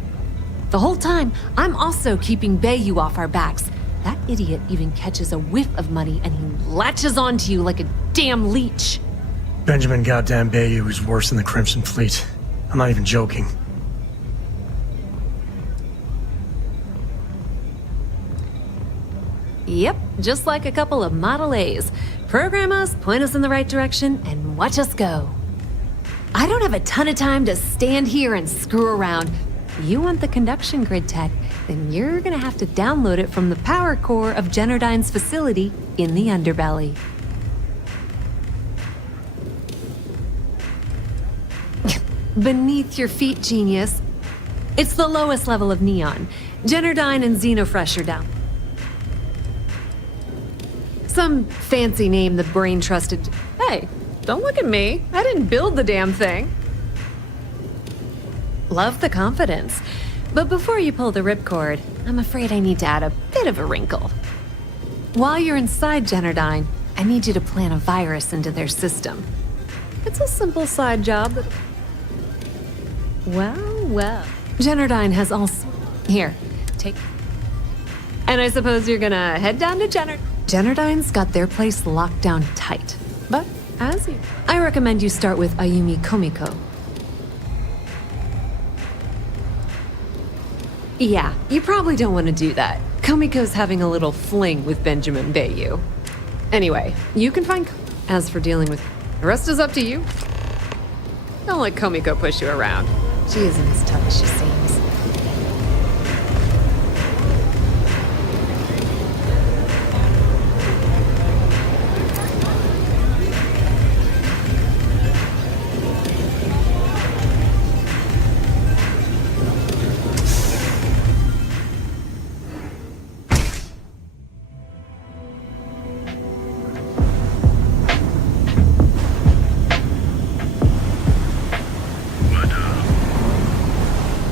The whole time, I'm also keeping Bayou off our backs. That idiot even catches a whiff of money and he latches onto you like a damn leech. Benjamin goddamn Bayou is worse than the Crimson Fleet. I'm not even joking. Yep, just like a couple of Model A's. Program us, point us in the right direction, and watch us go. I don't have a ton of time to stand here and screw around. You want the conduction grid tech, then you're gonna have to download it from the power core of Generdyne's facility in the underbelly. Beneath your feet, genius. It's the lowest level of neon. Generdyne and Xenofresh are down. Some fancy name the brain trusted. Hey, don't look at me. I didn't build the damn thing. Love the confidence. But before you pull the ripcord, I'm afraid I need to add a bit of a wrinkle. While you're inside Generdyne, I need you to plant a virus into their system. It's a simple side job, but... Well. Generdyne has all... Here, take... And I suppose you're gonna head down to Generdyne's got their place locked down tight. But, as you... I recommend you start with Ayumi Komiko. Yeah, you probably don't want to do that. Komiko's having a little fling with Benjamin Bayou. Anyway, you can find... As for dealing with... The rest is up to you. Don't let Komiko push you around. She isn't as tough as she seems.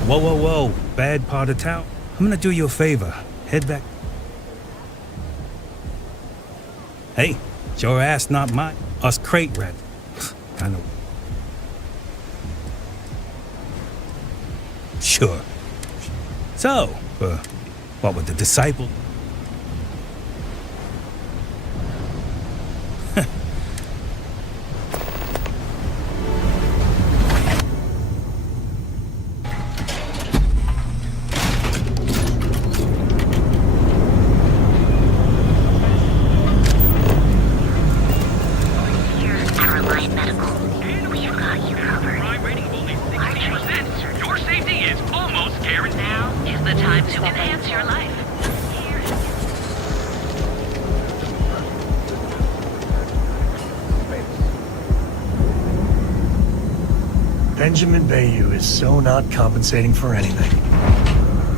Whoa. Bad part of town. I'm gonna do you a favor. Head back. Hey, it's your ass, not mine. Us crate rat. Kind of. Sure. So, what with the disciple? Benjamin Bayou is so not compensating for anything.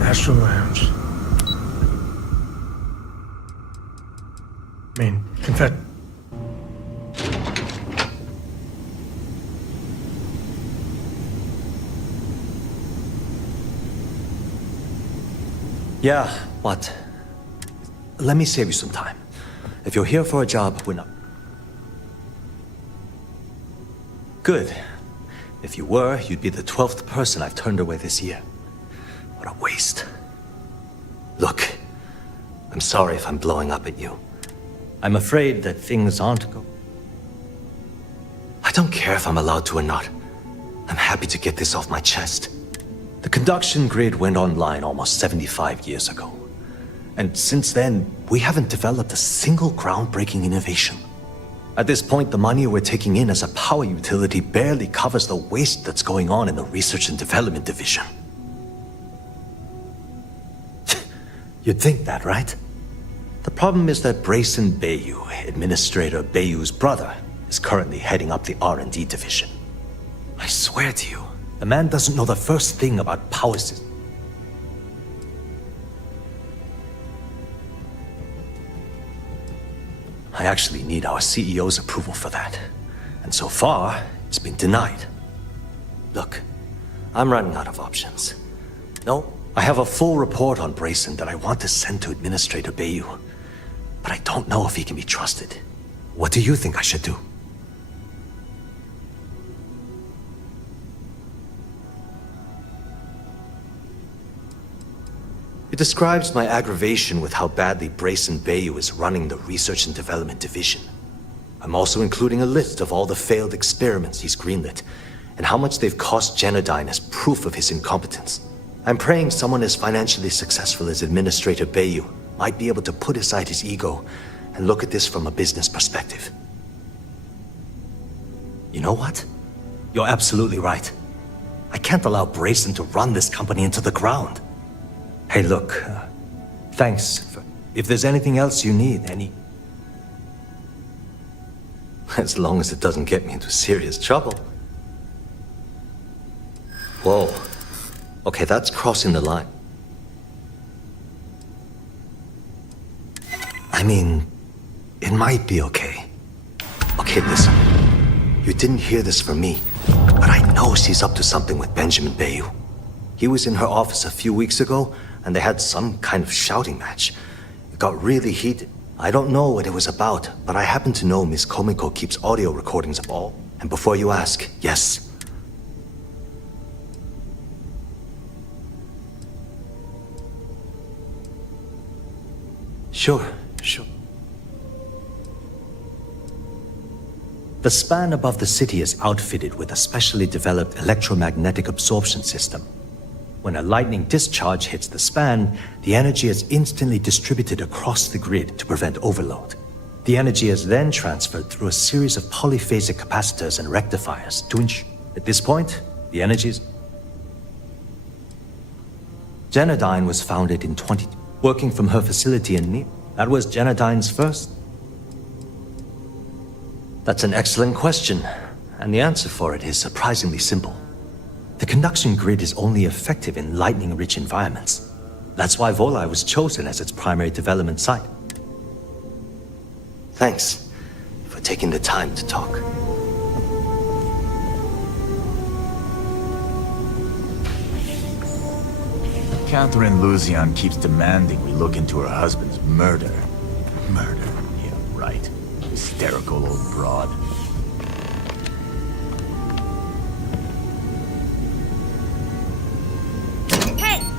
Astral Lounge. I mean, confess. Yeah, what? Let me save you some time. If you're here for a job, we're not. Good. If you were, you'd be the 12th person I've turned away this year. What a waste. Look, I'm sorry if I'm blowing up at you. I'm afraid that things aren't going. I don't care if I'm allowed to or not. I'm happy to get this off my chest. The conduction grid went online almost 75 years ago. And since then, we haven't developed a single groundbreaking innovation. At this point, the money we're taking in as a power utility barely covers the waste that's going on in the research and development division. You'd think that, right? The problem is that Brayson Bayou, Administrator Bayou's brother, is currently heading up the R&D division. I swear to you, the man doesn't know the first thing about power systems. I actually need our CEO's approval for that. And so far, it's been denied. Look, I'm running out of options. No, I have a full report on Brayson that I want to send to Administrator Bayou. But I don't know if he can be trusted. What do you think I should do? It describes my aggravation with how badly Brayson Bayou is running the Research and Development Division. I'm also including a list of all the failed experiments he's greenlit, and how much they've cost Genodyne as proof of his incompetence. I'm praying someone as financially successful as Administrator Bayou might be able to put aside his ego and look at this from a business perspective. You know what? You're absolutely right. I can't allow Brayson to run this company into the ground. Hey, look, thanks. If there's anything else you need, as long as it doesn't get me into serious trouble. Whoa. Okay, that's crossing the line. I mean, it might be okay. Okay, listen. You didn't hear this from me, but I know she's up to something with Benjamin Bayou. He was in her office a few weeks ago, and they had some kind of shouting match. It got really heated. I don't know what it was about, but I happen to know Miss Komiko keeps audio recordings of all. And before you ask, yes. Sure. The span above the city is outfitted with a specially developed electromagnetic absorption system. When a lightning discharge hits the span, the energy is instantly distributed across the grid to prevent overload. The energy is then transferred through a series of polyphasic capacitors and rectifiers to ensure. At this point, the energies. Genodyne was founded in 20, working from her facility in Near. That was Genodyne's first. That's an excellent question, and the answer for it is surprisingly simple. The conduction grid is only effective in lightning-rich environments. That's why Volai was chosen as its primary development site. Thanks for taking the time to talk. Catherine Luzian keeps demanding we look into her husband's murder. Murder? Yeah, right. Hysterical old broad.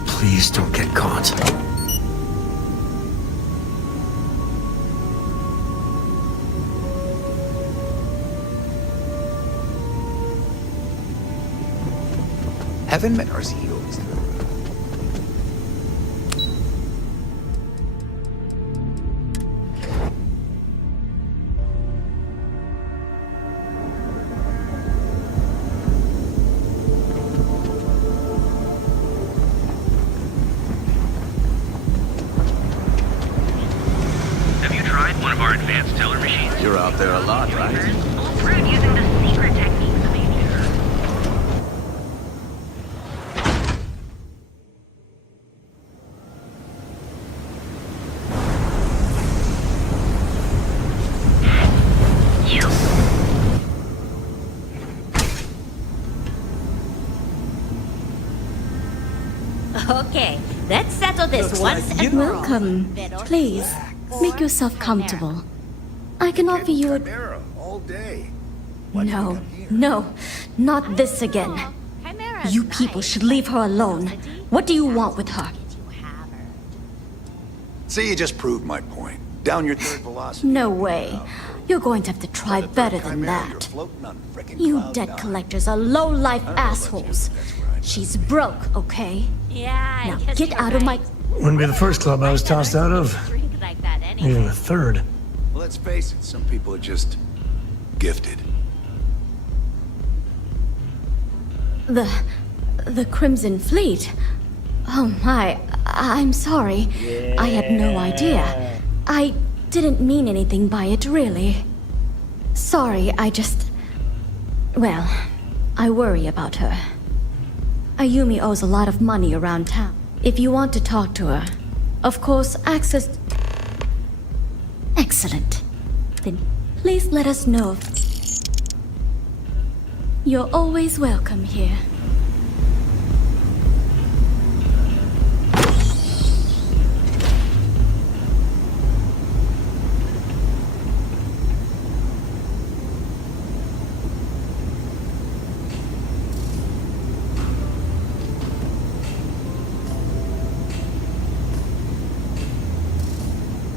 Please don't get caught. Haven't met our CEO. One of our advanced teller machines. You're out there a lot, right? Rude using the secret techniques of aviators. Okay, let's settle this once and for all. Welcome. Please, make yourself comfortable. I can offer you a... all day. No, not this again. You people should leave her alone. What do you want with her? See, you just proved my point. Down your third velocity. No way. You're going to have to try better than that. You debt collectors are low-life assholes. She's broke, okay? Yeah, now get out of my... Wouldn't be the first club I was tossed out of. Even the third. Well, let's face it, some people are just gifted. The Crimson Fleet? Oh my, I'm sorry. Yeah. I had no idea. I didn't mean anything by it, really. Sorry, well, I worry about her. Ayumi owes a lot of money around town. If you want to talk to her, of course, access... Excellent. Then please let us know. You're always welcome here.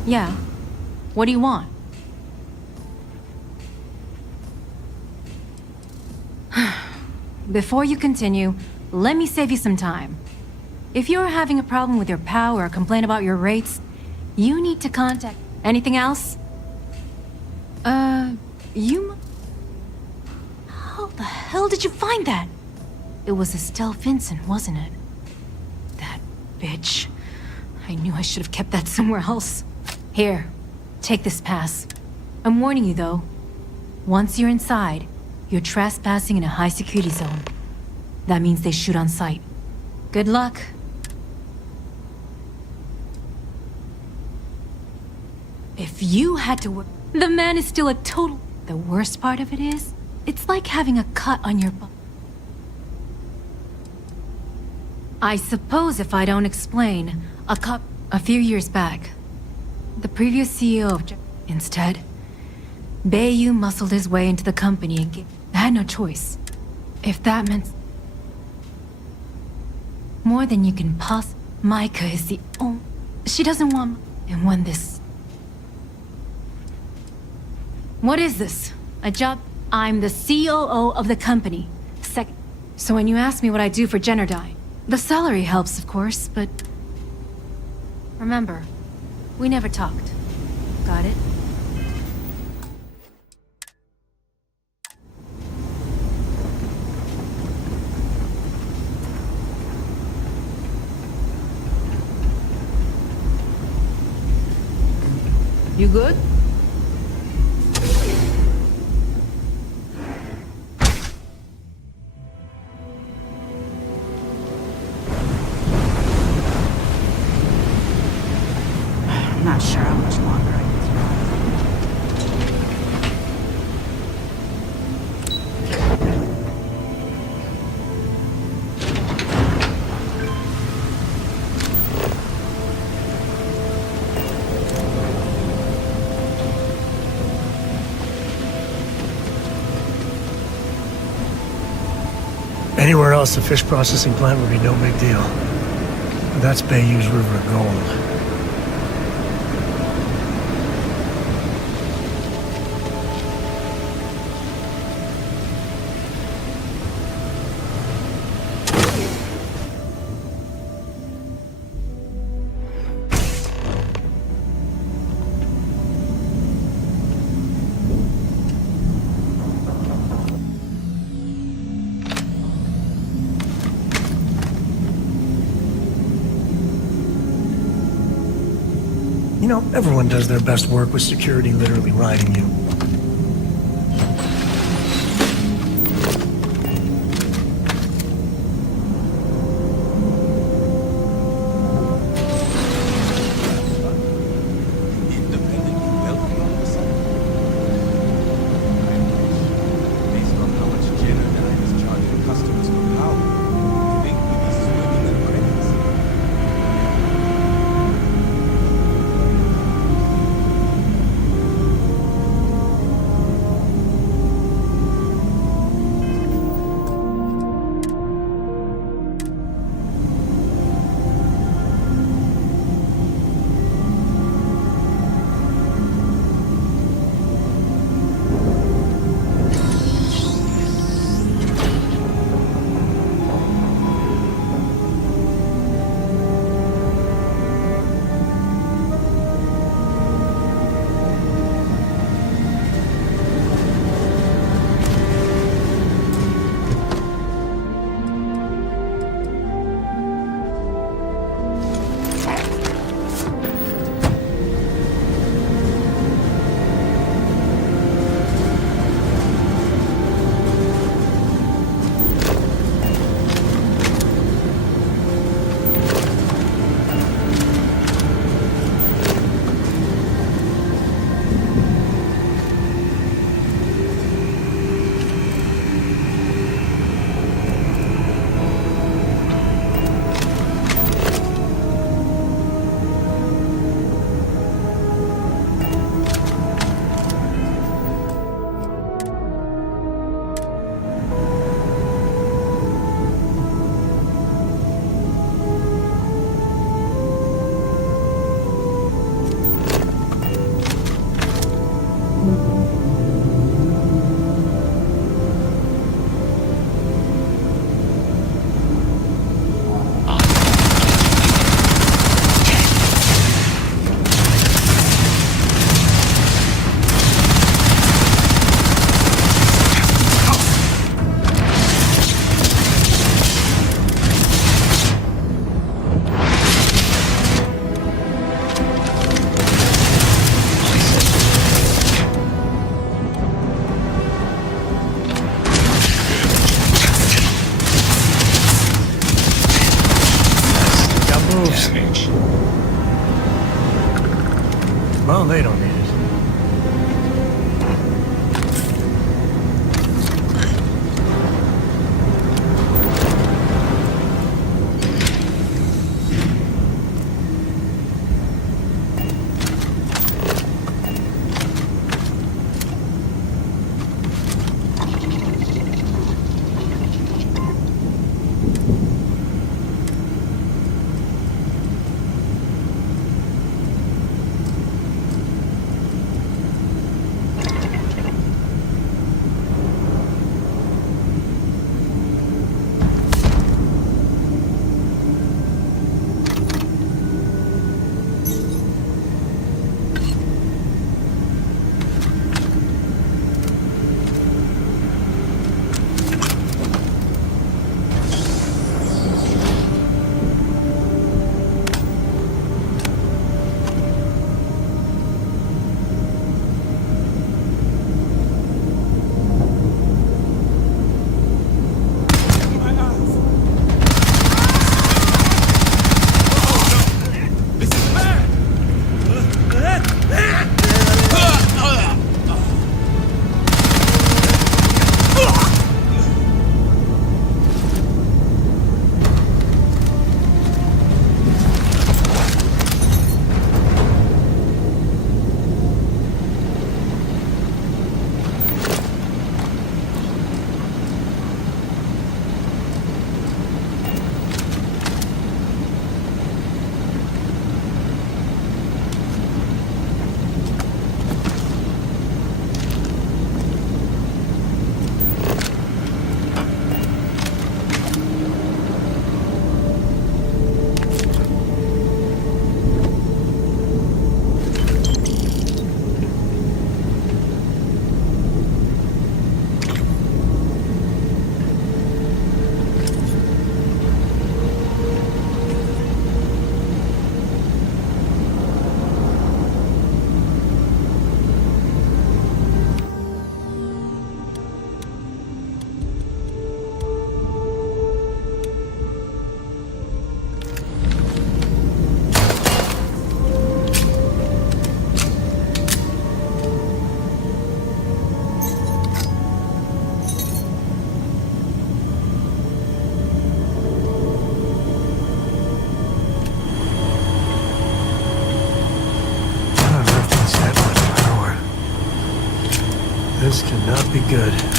Yeah. What do you want? Before you continue, let me save you some time. If you're having a problem with your POW or a complaint about your rates, you need to contact... Anything else? How the hell did you find that? It was Estelle Vincent, wasn't it? That bitch. I knew I should have kept that somewhere else. Here, take this pass. I'm warning you, though. Once you're inside, you're trespassing in a high-security zone. That means they shoot on sight. Good luck. If you had to work... The man is still a total... The worst part of it is, it's like having a cut on your butt. I suppose if I don't explain, a few years back, the previous CEO of... Instead, Bayu muscled his way into the company and had no choice. If that meant... More than you can possibly... Micah is the only... She doesn't want... And when this... What is this? A job? I'm the COO of the company. So when you ask me what I do for Generdyne, the salary helps, of course, but... Remember, we never talked. Got it? You good? I'm not sure how much longer I can survive. Anywhere else, a fish processing plant would be no big deal. But that's Bayou's River of Gold. You know, everyone does their best work with security literally riding you. Based on how much Generdyne is charging customers for power, you think we'd be swimming in credits? advantage. Well, they don't need it. This cannot be good.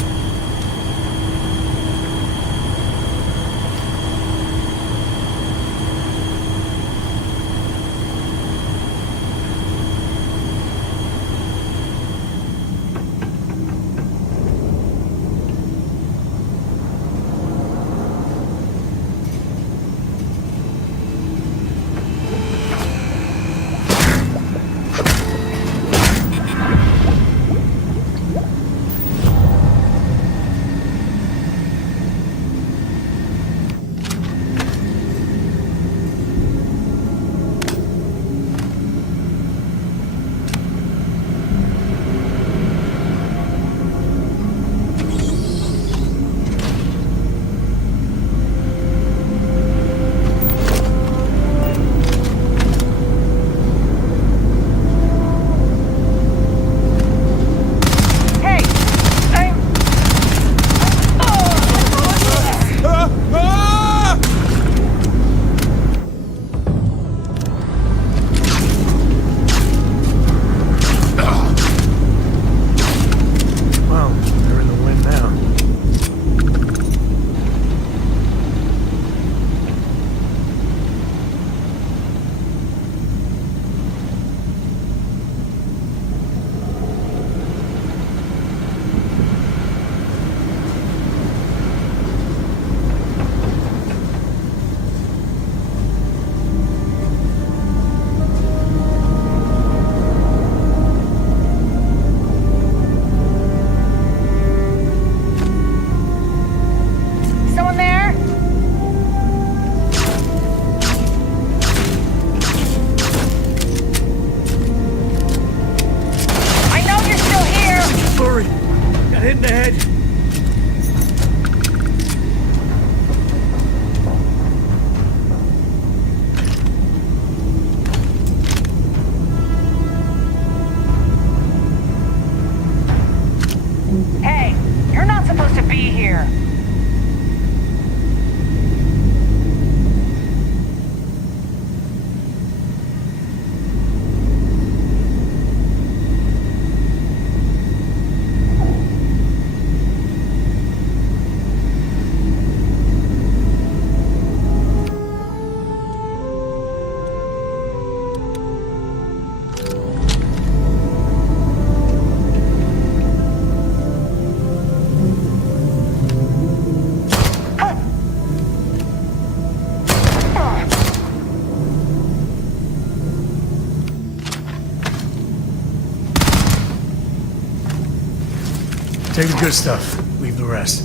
Take the good stuff. Leave the rest.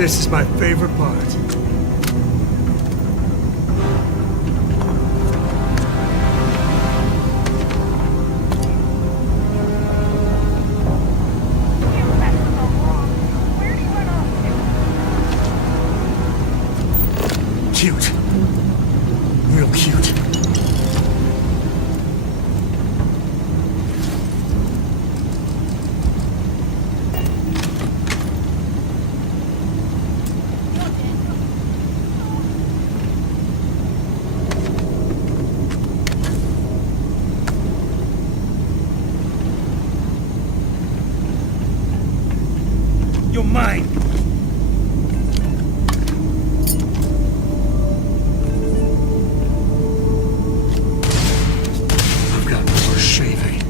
This is my favorite part. Cute. Real cute. You're mine. I've got more shaving.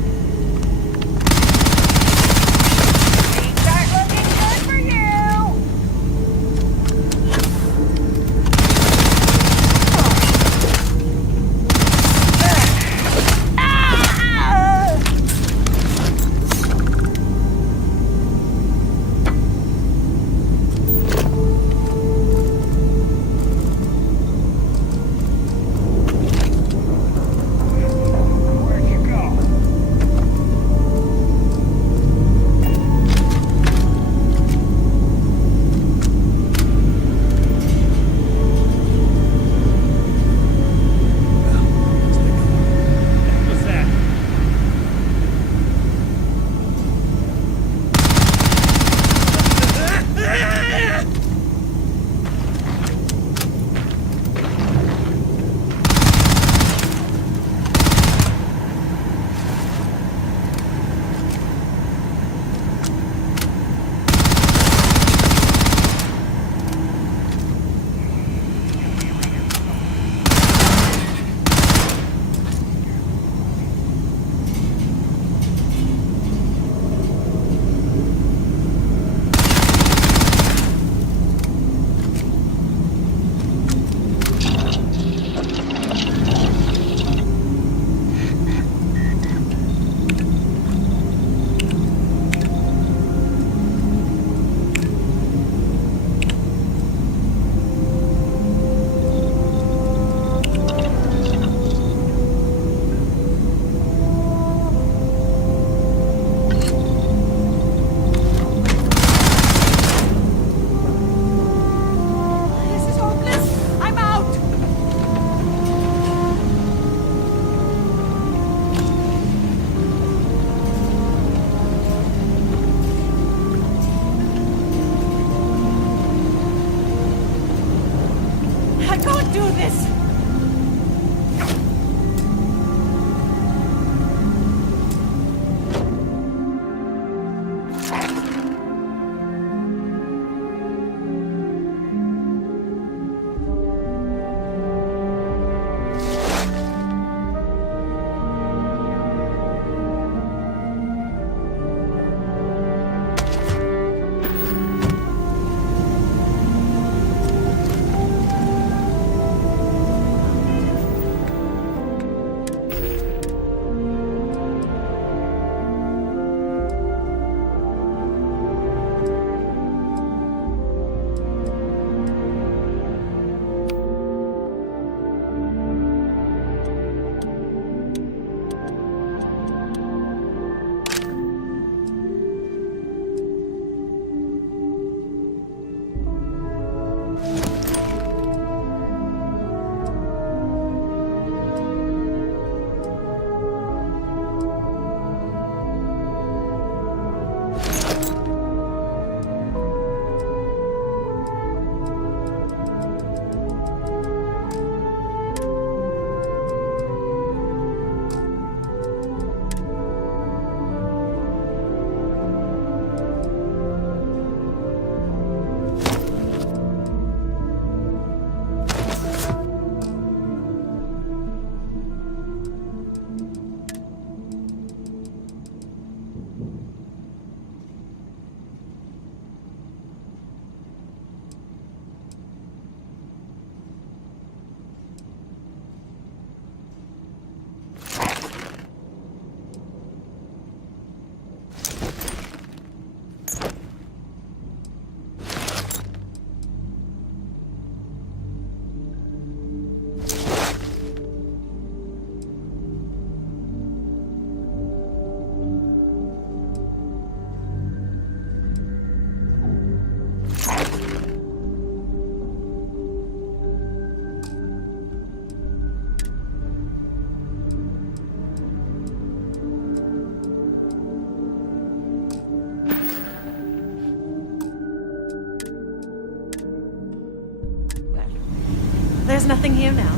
there's nothing here now.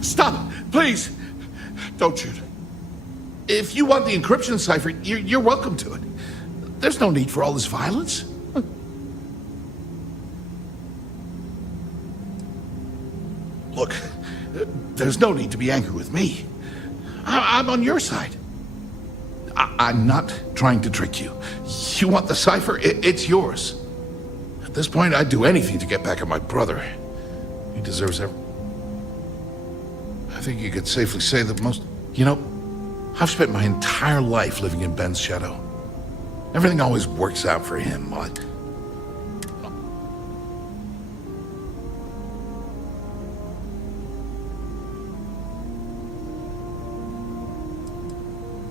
Stop! Please! Don't shoot. If you want the encryption cipher, you're welcome to it. There's no need for all this violence. Look, there's no need to be angry with me. I'm on your side. I'm not trying to trick you. You want the cipher? It's yours. At this point, I'd do anything to get back at my brother. He deserves every... I think you could safely say that most... You know, I've spent my entire life living in Ben's shadow. Everything always works out for him.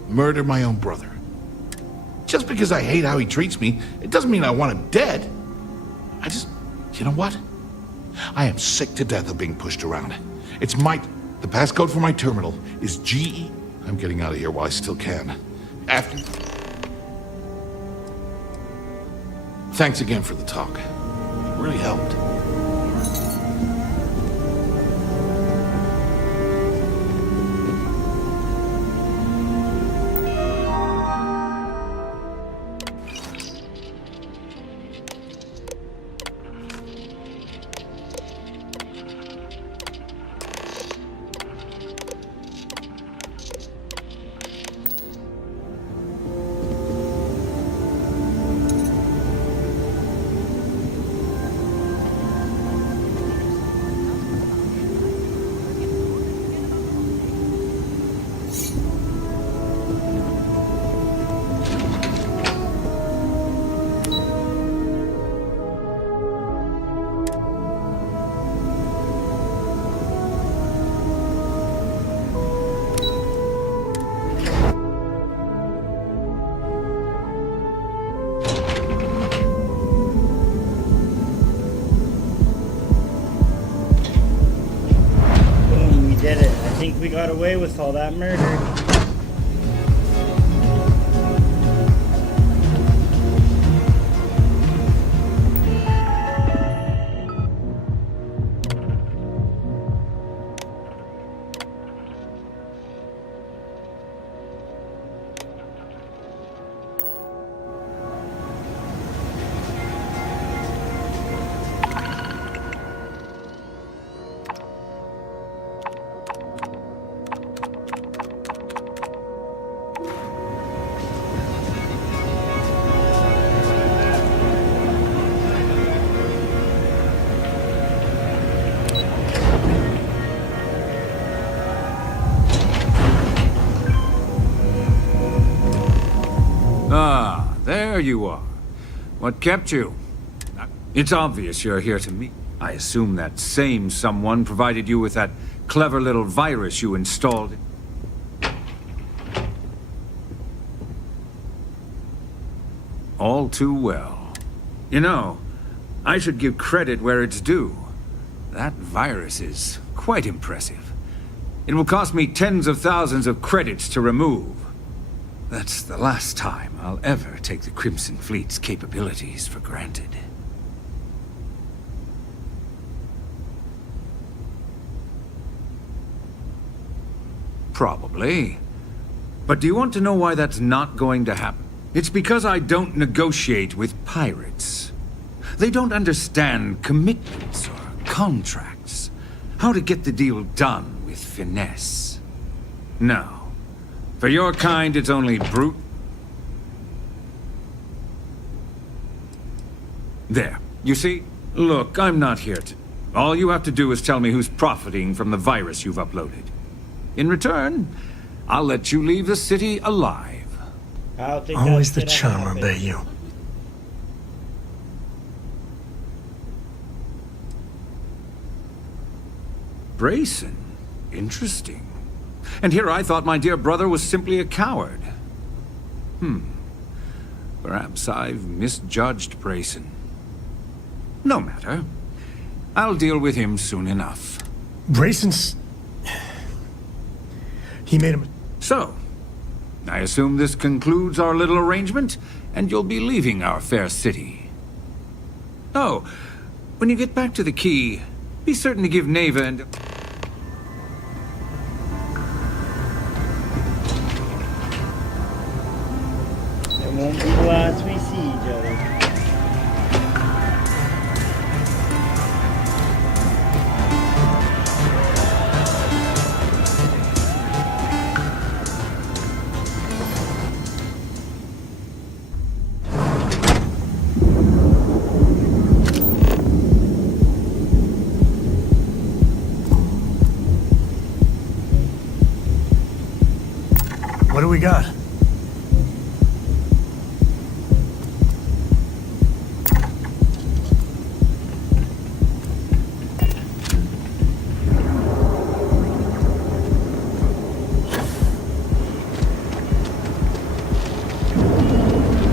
Murder my own brother. Just because I hate how he treats me, it doesn't mean I want him dead. I just... You know what? I am sick to death of being pushed around. It's my... The passcode for my terminal is GE. I'm getting out of here while I still can. After... Thanks again for the talk. It really helped. I think we got away with all that murder. there you are. What kept you? It's obvious you're here to meet. I assume that same someone provided you with that clever little virus you installed. All too well. You know, I should give credit where it's due. That virus is quite impressive. It will cost me tens of thousands of credits to remove. That's the last time I'll ever take the Crimson Fleet's capabilities for granted. Probably. But do you want to know why that's not going to happen? It's because I don't negotiate with pirates. They don't understand commitments or contracts. How to get the deal done with finesse. No. For your kind, it's only brute. There. You see? Look, I'm not here to... All you have to do is tell me who's profiting from the virus you've uploaded. In return, I'll let you leave the city alive. I don't think Always the that's gonna charmer, happen. Bayou. Brayson. Interesting. And here I thought my dear brother was simply a coward. Perhaps I've misjudged Brayson. No matter. I'll deal with him soon enough. Brayson's... He made him... So, I assume this concludes our little arrangement, and you'll be leaving our fair city. Oh, when you get back to the key, be certain to give Neva and... There won't be lots we see each other. What do we got?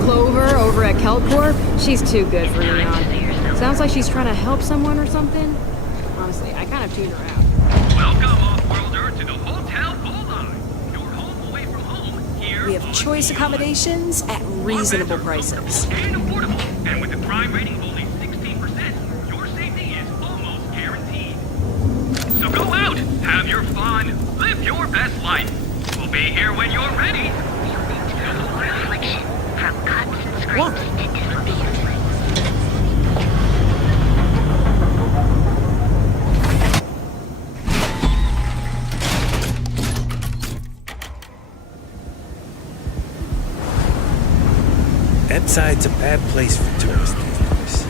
Clover over at Kelcorp? She's too good for Leon. Sounds like she's trying to help someone or something. Honestly, I kind of tuned her out. Welcome, off-worlder, to the Hotel Bullseye. Your home away from home. Here, We have choice accommodations at reasonable prices. and affordable. And with a crime rating of only 16%, your safety is almost guaranteed. So go out, have your fun, live your best life. We'll be here when you're ready. From cuts and scrapes to disappearance. That side's a bad place for tourists these days.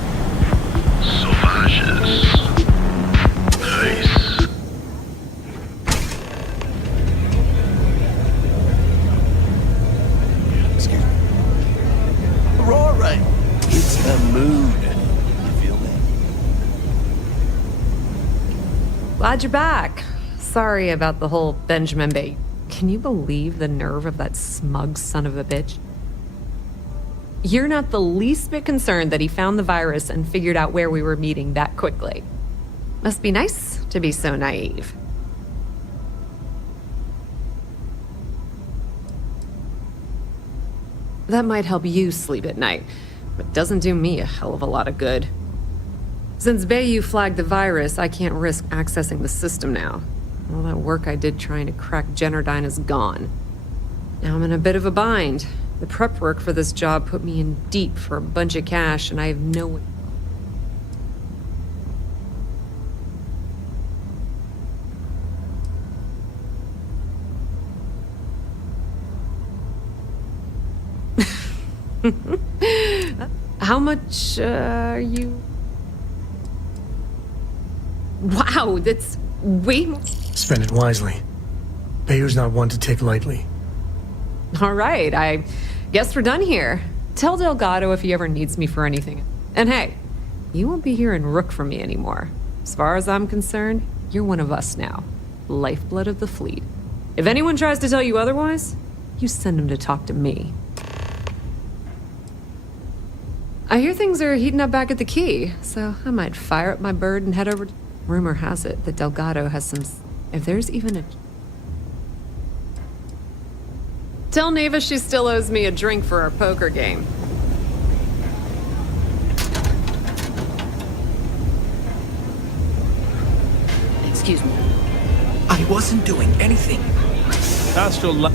Sauvages. Nice. Excuse me. Aurora, it's the mood. You feel me? Glad you're back. Sorry about the whole Benjamin Bay. Can you believe the nerve of that smug son of a bitch? You're not the least bit concerned that he found the virus and figured out where we were meeting that quickly. Must be nice to be so naive. That might help you sleep at night, but doesn't do me a hell of a lot of good. Since Bayou flagged the virus, I can't risk accessing the system now. All that work I did trying to crack Generdyne is gone. Now I'm in a bit of a bind. The prep work for this job put me in deep for a bunch of cash, and I have no... How much, are you... Wow, that's way more... Spend it wisely. Bayou's not one to take lightly. All right, I guess we're done here. Tell Delgado if he ever needs me for anything. And hey, you won't be hearing Rook from me anymore. As far as I'm concerned, you're one of us now. Lifeblood of the fleet. If anyone tries to tell you otherwise, you send them to talk to me. I hear things are heating up back at the Key, so I might fire up my bird and head over to... Rumor has it that Delgado has some... If there's even a... Tell Neva she still owes me a drink for our poker game. Excuse me. I wasn't doing anything. Astral...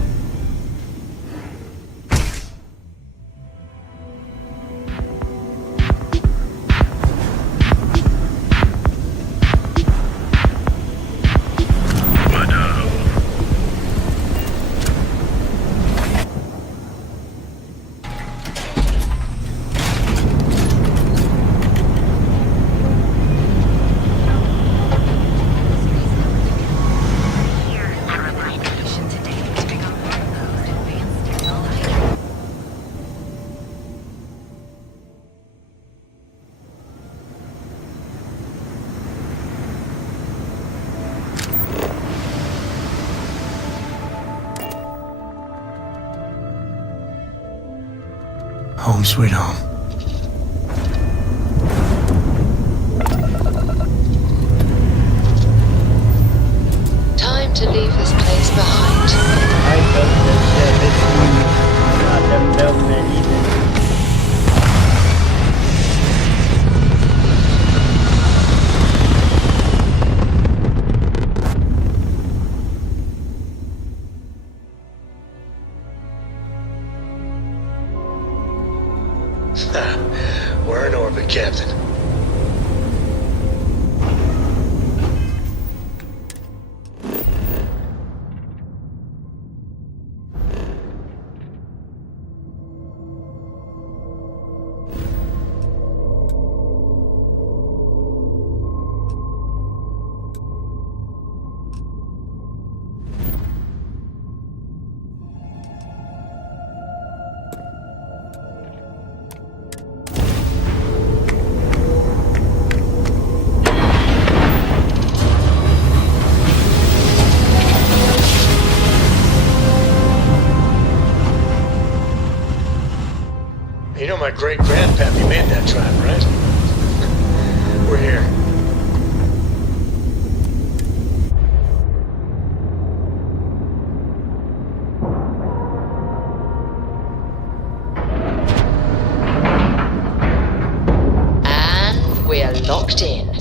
Home sweet home. Time to leave this place behind. I built this ship, it's me. Not them building it either. We're in orbit, Captain. You know my great-grandpappy made that drive, right? We're here. And we're locked in.